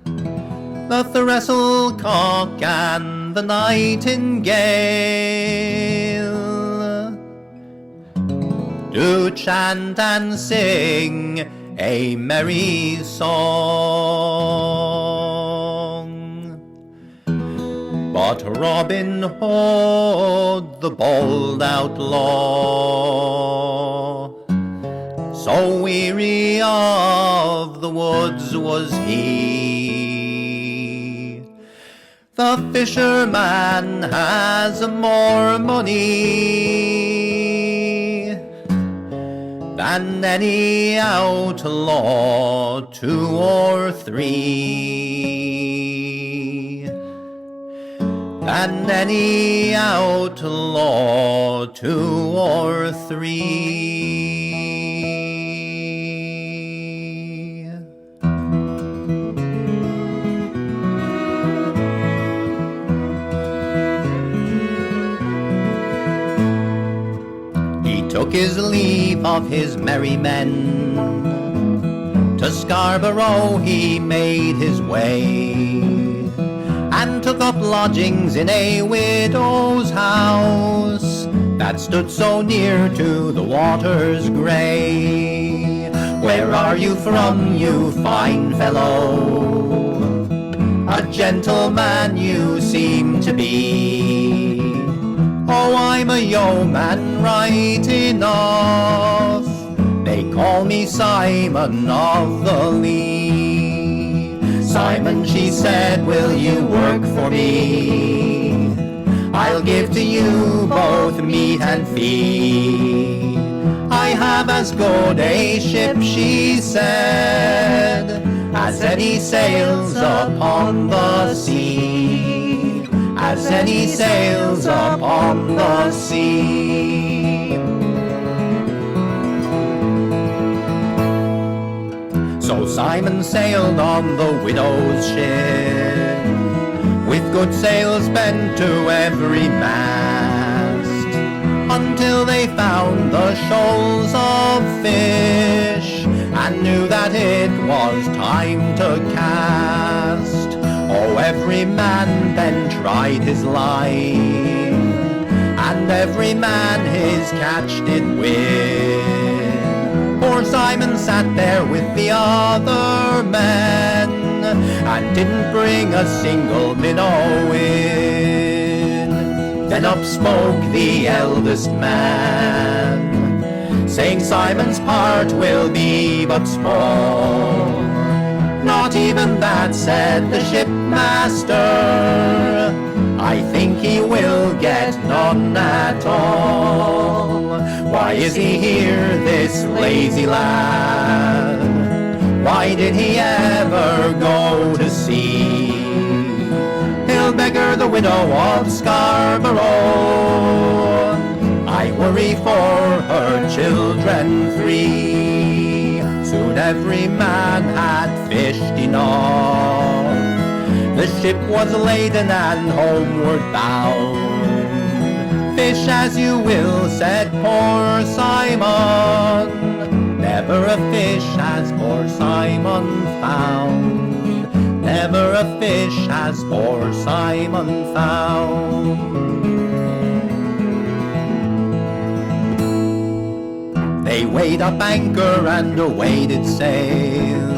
the thistlecock and the nightingale do chant and sing a merry song. But Robin Hood, the bold outlaw, so weary of the woods was he. The fisherman has more money than any outlaw, 2 or 3. Than any outlaw, 2 or 3. Took his leave of his merry men. To Scarborough he made his way, and took up lodgings in a widow's house that stood so near to the waters grey. Where are you from, you fine fellow? A gentleman you seem to be. Oh, I'm a yeoman right enough. They call me Simon of the Lee. Simon, she said, will you work for me? I'll give to you both meat and fee. I have as good a ship, she said, as any sails upon the sea. As any sails upon the sea. So Simon sailed on the widow's ship, with good sails bent to every mast, until they found the shoals of fish, and knew that it was time to cast. Oh, every man then tried his line, and every man his catch did win. Poor Simon sat there with the other men, and didn't bring a single minnow in. Then up spoke the eldest man, saying Simon's part will be but small. Not even that, said the shipmaster, I think he will get none at all. Why is he here, this lazy lad? Why did he ever go to sea? He'll beggar the widow of Scarborough. I worry for her children 3. Soon every man had fished enough. The ship was laden and homeward bound. Fish as you will, said poor Simon. Never a fish has poor Simon found. Never a fish has poor Simon found. They weighed up anchor and away did sail,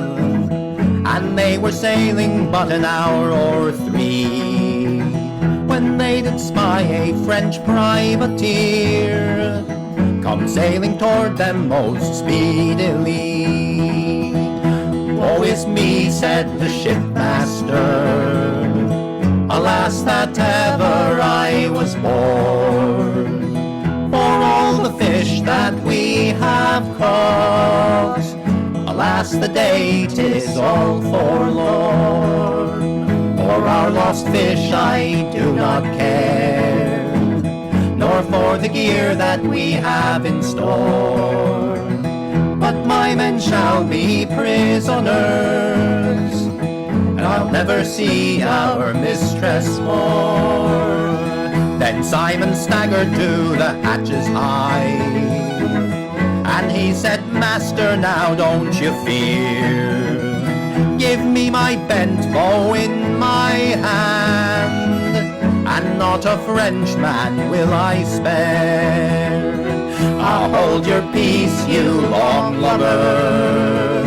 and they were sailing but an hour or 3, when they did spy a French privateer come sailing toward them most speedily. Woe is me, said the shipmaster, alas that ever I was born. For all the fish that we have caught, alas the day 'tis all forlorn. For our lost fish I do not care, nor for the gear that we have in store. But my men shall be prisoners, and I'll never see our mistress more. Then Simon staggered to the hatches high, and he said, Master, now don't you fear. Give me my bent bow in my hand, and not a Frenchman will I spare. I'll hold your peace, you long lubber,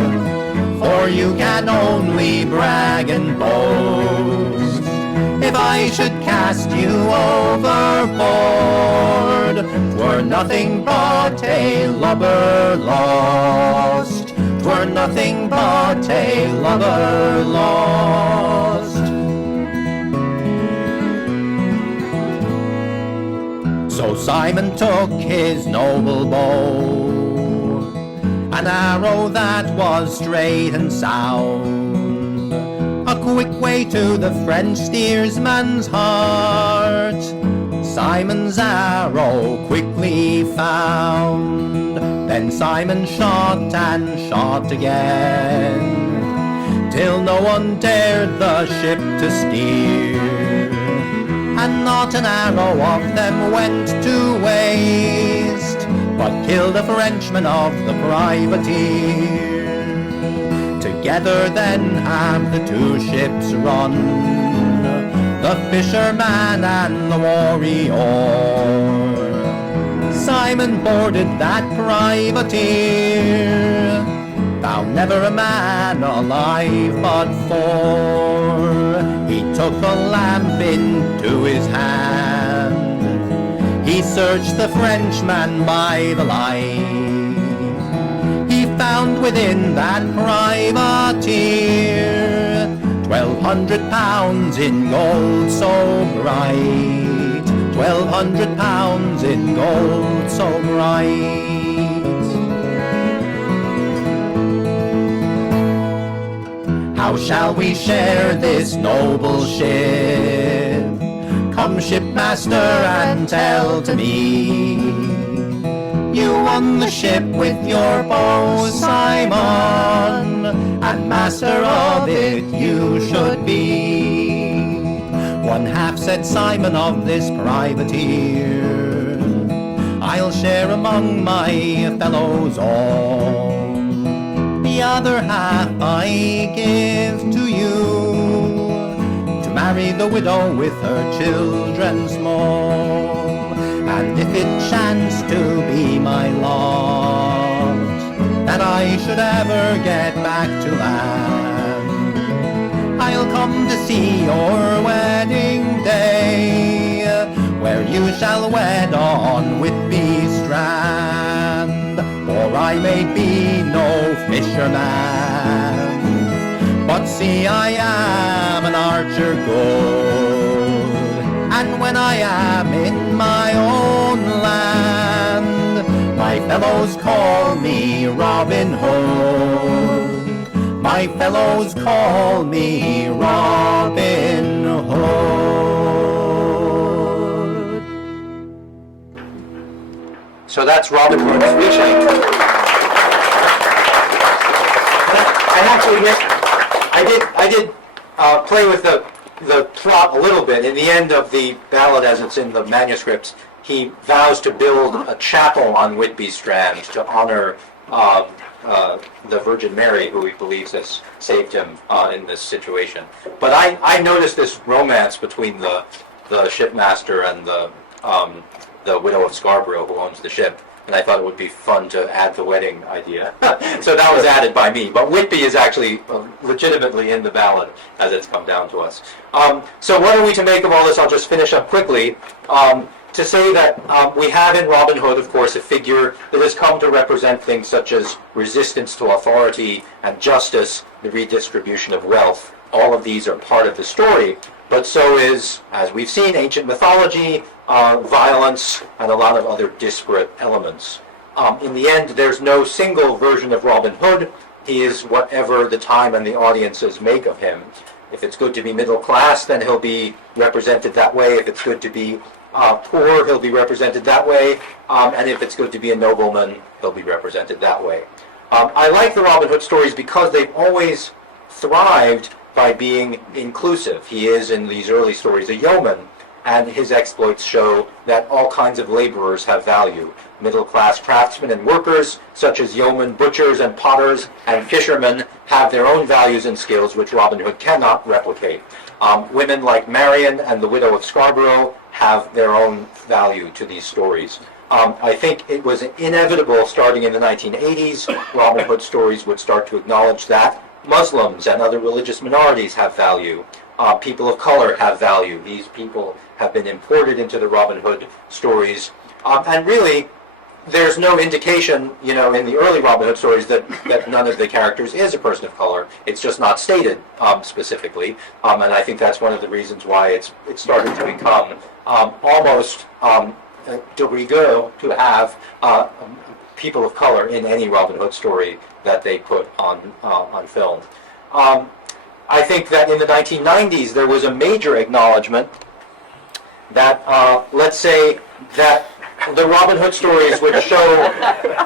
for you can only brag and boast. If I should cast you overboard, 'twere nothing but a lubber lost. 'Twere nothing but a lubber lost. So Simon took his noble bow, an arrow that was straight and sound, a quick way to the French steersman's heart. Simon's arrow quickly found. Then Simon shot and shot again, till no one dared the ship to steer, and not an arrow of them went to waste, but killed a Frenchman of the privateer. Together then have the two ships run, the fisherman and the warrior. Simon boarded that privateer, found never a man alive but four. He took a lamp into his hand, he searched the Frenchman by the light. He found within that privateer 1,200 pounds in gold so bright. 1,200 pounds in gold so bright. How shall we share this noble ship? Come, shipmaster, and tell to me. You won the ship with your bow, Simon, and master of it you should be. One half, said Simon, of this privateer I'll share among my fellows all. The other half I give to you, to marry the widow with her children small. And if it chance to be my lot that I should ever get back to land, I'll come to see your wedding day, where you shall wed on Whitby strand. For I may be no fisherman, but see I am an archer good, and when I am in my own land, my fellows call me Robin Hood. My fellows call me Robin Hood. So that's Robin Hood's fishing. And actually, I did play with the plot a little bit. In the end of the ballad, as it's in the manuscripts, he vows to build a chapel on Whitby Strand to honor the Virgin Mary, who he believes has saved him in this situation. But I noticed this romance between the shipmaster and the widow of Scarborough, who owns the ship, and I thought it would be fun to add the wedding idea. So that was added by me. But Whitby is actually legitimately in the ballad as it's come down to us. So what are we to make of all this? I'll just finish up quickly. to say that we have in Robin Hood, of course, a figure that has come to represent things such as resistance to authority and justice, the redistribution of wealth. All of these are part of the story, but so is, as we've seen, ancient mythology, violence, and a lot of other disparate elements. In the end, there's no single version of Robin Hood. He is whatever the time and the audiences make of him. If it's good to be middle class, then he'll be represented that way. If it's good to be poor, he'll be represented that way. And if it's good to be a nobleman, he'll be represented that way. I like the Robin Hood stories because they've always thrived by being inclusive. He is, in these early stories, a yeoman, and his exploits show that all kinds of laborers have value. Middle-class craftsmen and workers, such as yeomen, butchers, and potters, and fishermen, have their own values and skills which Robin Hood cannot replicate. Women like Marian and the Widow of Scarborough have their own value to these stories. I think it was inevitable, starting in the 1980s, Robin Hood stories would start to acknowledge that Muslims and other religious minorities have value. People of color have value. These people have been imported into the Robin Hood stories. And really, there's no indication, in the early Robin Hood stories that none of the characters is a person of color. It's just not stated specifically. And I think that's one of the reasons why it started to become almost de rigueur to have people of color in any Robin Hood story that they put on film. I think that in the 1990s there was a major acknowledgement that, let's say, that the Robin Hood stories would show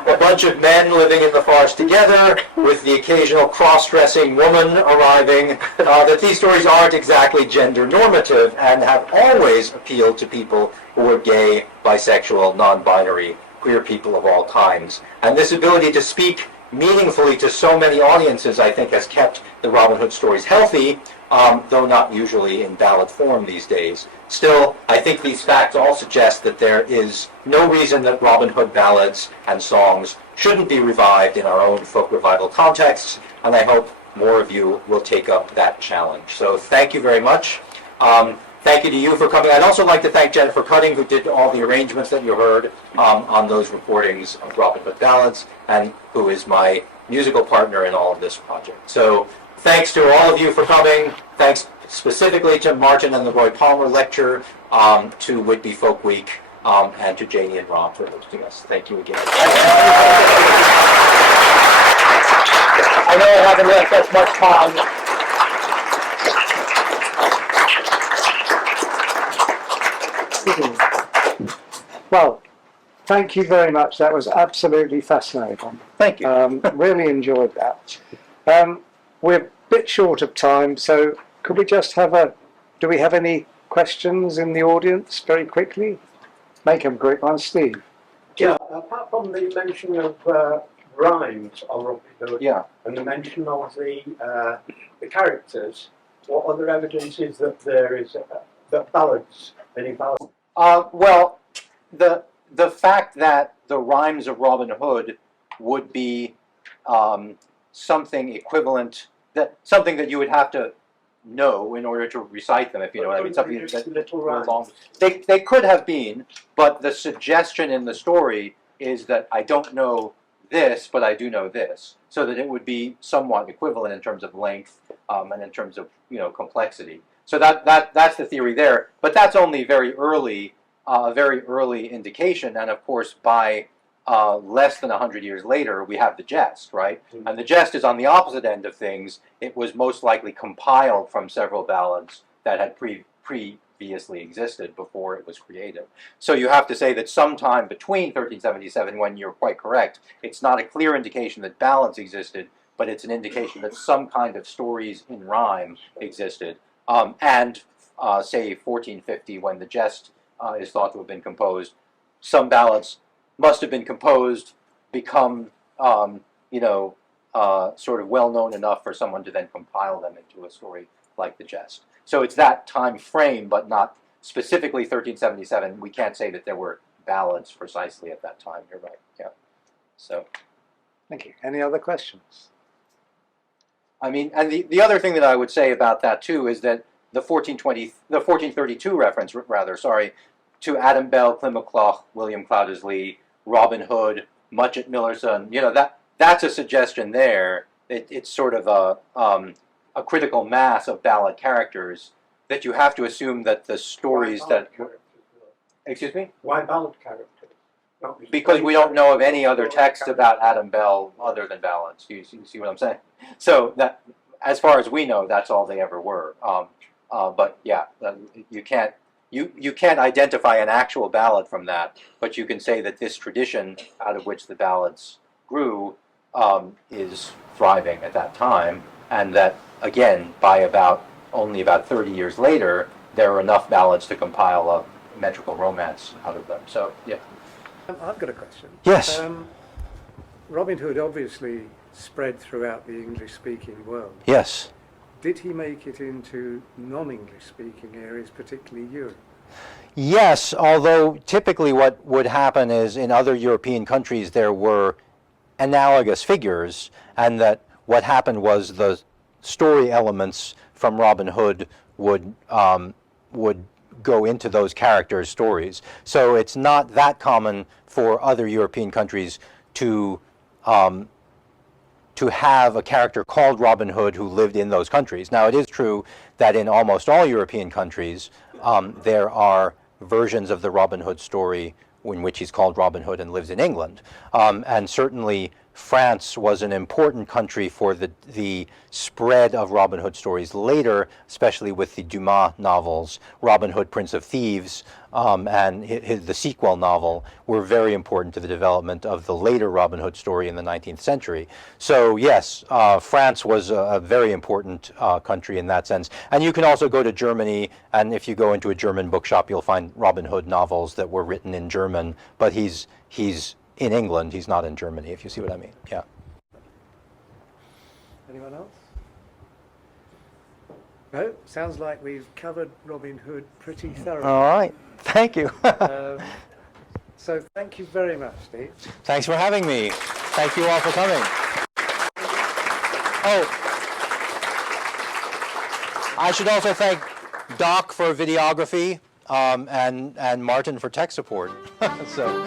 a bunch of men living in the forest together with the occasional cross-dressing woman arriving, that these stories aren't exactly gender normative and have always appealed to people who are gay, bisexual, non-binary, queer people of all kinds. And this ability to speak meaningfully to so many audiences, I think, has kept the Robin Hood stories healthy, though not usually in ballad form these days. Still, I think these facts all suggest that there is no reason that Robin Hood ballads and songs shouldn't be revived in our own folk revival contexts, and I hope more of you will take up that challenge. So thank you very much. Thank you to you for coming. I'd also like to thank Jennifer Cutting, who did all the arrangements that you heard on those recordings of Robin Hood ballads, and who is my musical partner in all of this project. So thanks to all of you for coming. Thanks specifically to Martin and the Roy Palmer Lecture, to Whitby Folk Week, and to Janie and Rob for hosting us. Thank you again. I know I haven't left us much time. Well, thank you very much. That was absolutely fascinating. Thank you. Really enjoyed that. We're a bit short of time, so could we just do we have any questions in the audience very quickly? Make them quick ones, Steve. Yeah, apart from the mention of rhymes on Robin Hood, Yeah. and the mention of the characters, what other evidence is that there is that ballads, any ballads? Well, the fact that the rhymes of Robin Hood would be something equivalent, something that you would have to know in order to recite them, if you know what I mean. Something that little rhymes. They could have been, but the suggestion in the story is that I don't know this, but I do know this, so that it would be somewhat equivalent in terms of length and in terms of complexity. So that's the theory there, but that's only very early indication, and of course by less than 100 years later we have the Jest, right? Mm-hmm. And the Jest is on the opposite end of things. It was most likely compiled from several ballads that had previously existed before it was created. So you have to say that sometime between 1377, when you're quite correct, it's not a clear indication that ballads existed, but it's an indication that some kind of stories in rhyme existed. And say 1450, when the Jest is thought to have been composed, some ballads must have been composed, become sort of well known enough for someone to then compile them into a story like the Jest. So it's that time frame, but not specifically 1377. We can't say that there were ballads precisely at that time. You're right. Yeah. So. Thank you. Any other questions? I mean, and the other thing that I would say about that too is that the 1432 reference, to Adam Bell, Clymacloch, William Cloudesley, Robin Hood, Muchet Millerson. You know, that's a suggestion there. It's sort of a critical mass of ballad characters that you have to assume that the stories that... Excuse me? Why ballad characters? Because we don't know of any other text about Adam Bell other than ballads. You see what I'm saying? So that, as far as we know, that's all they ever were. But yeah, you can't identify an actual ballad from that, but you can say that this tradition out of which the ballads grew is thriving at that time, and that again, by only about 30 years later, there are enough ballads to compile a metrical romance out of them. So yeah. I've got a question. Yes. Robin Hood obviously spread throughout the English-speaking world. Yes. Did he make it into non-English-speaking areas, particularly Europe? Yes, although typically what would happen is in other European countries there were analogous figures, and that what happened was the story elements from Robin Hood would go into those characters' stories. So it's not that common for other European countries to have a character called Robin Hood who lived in those countries. Now, it is true that in almost all European countries, there are versions of the Robin Hood story in which he's called Robin Hood and lives in England. And certainly France was an important country for the spread of Robin Hood stories later, especially with the Dumas novels. Robin Hood, Prince of Thieves, and the sequel novel were very important to the development of the later Robin Hood story in the 19th century. So yes, France was a very important country in that sense. And you can also go to Germany, and if you go into a German bookshop, you'll find Robin Hood novels that were written in German, but he's in England, he's not in Germany, if you see what I mean. Yeah. Anyone else? No? Sounds like we've covered Robin Hood pretty thoroughly. All right. Thank you. So thank you very much, Steve. Thanks for having me. Thank you all for coming. Oh, I should also thank Doc for videography and Martin for tech support. So.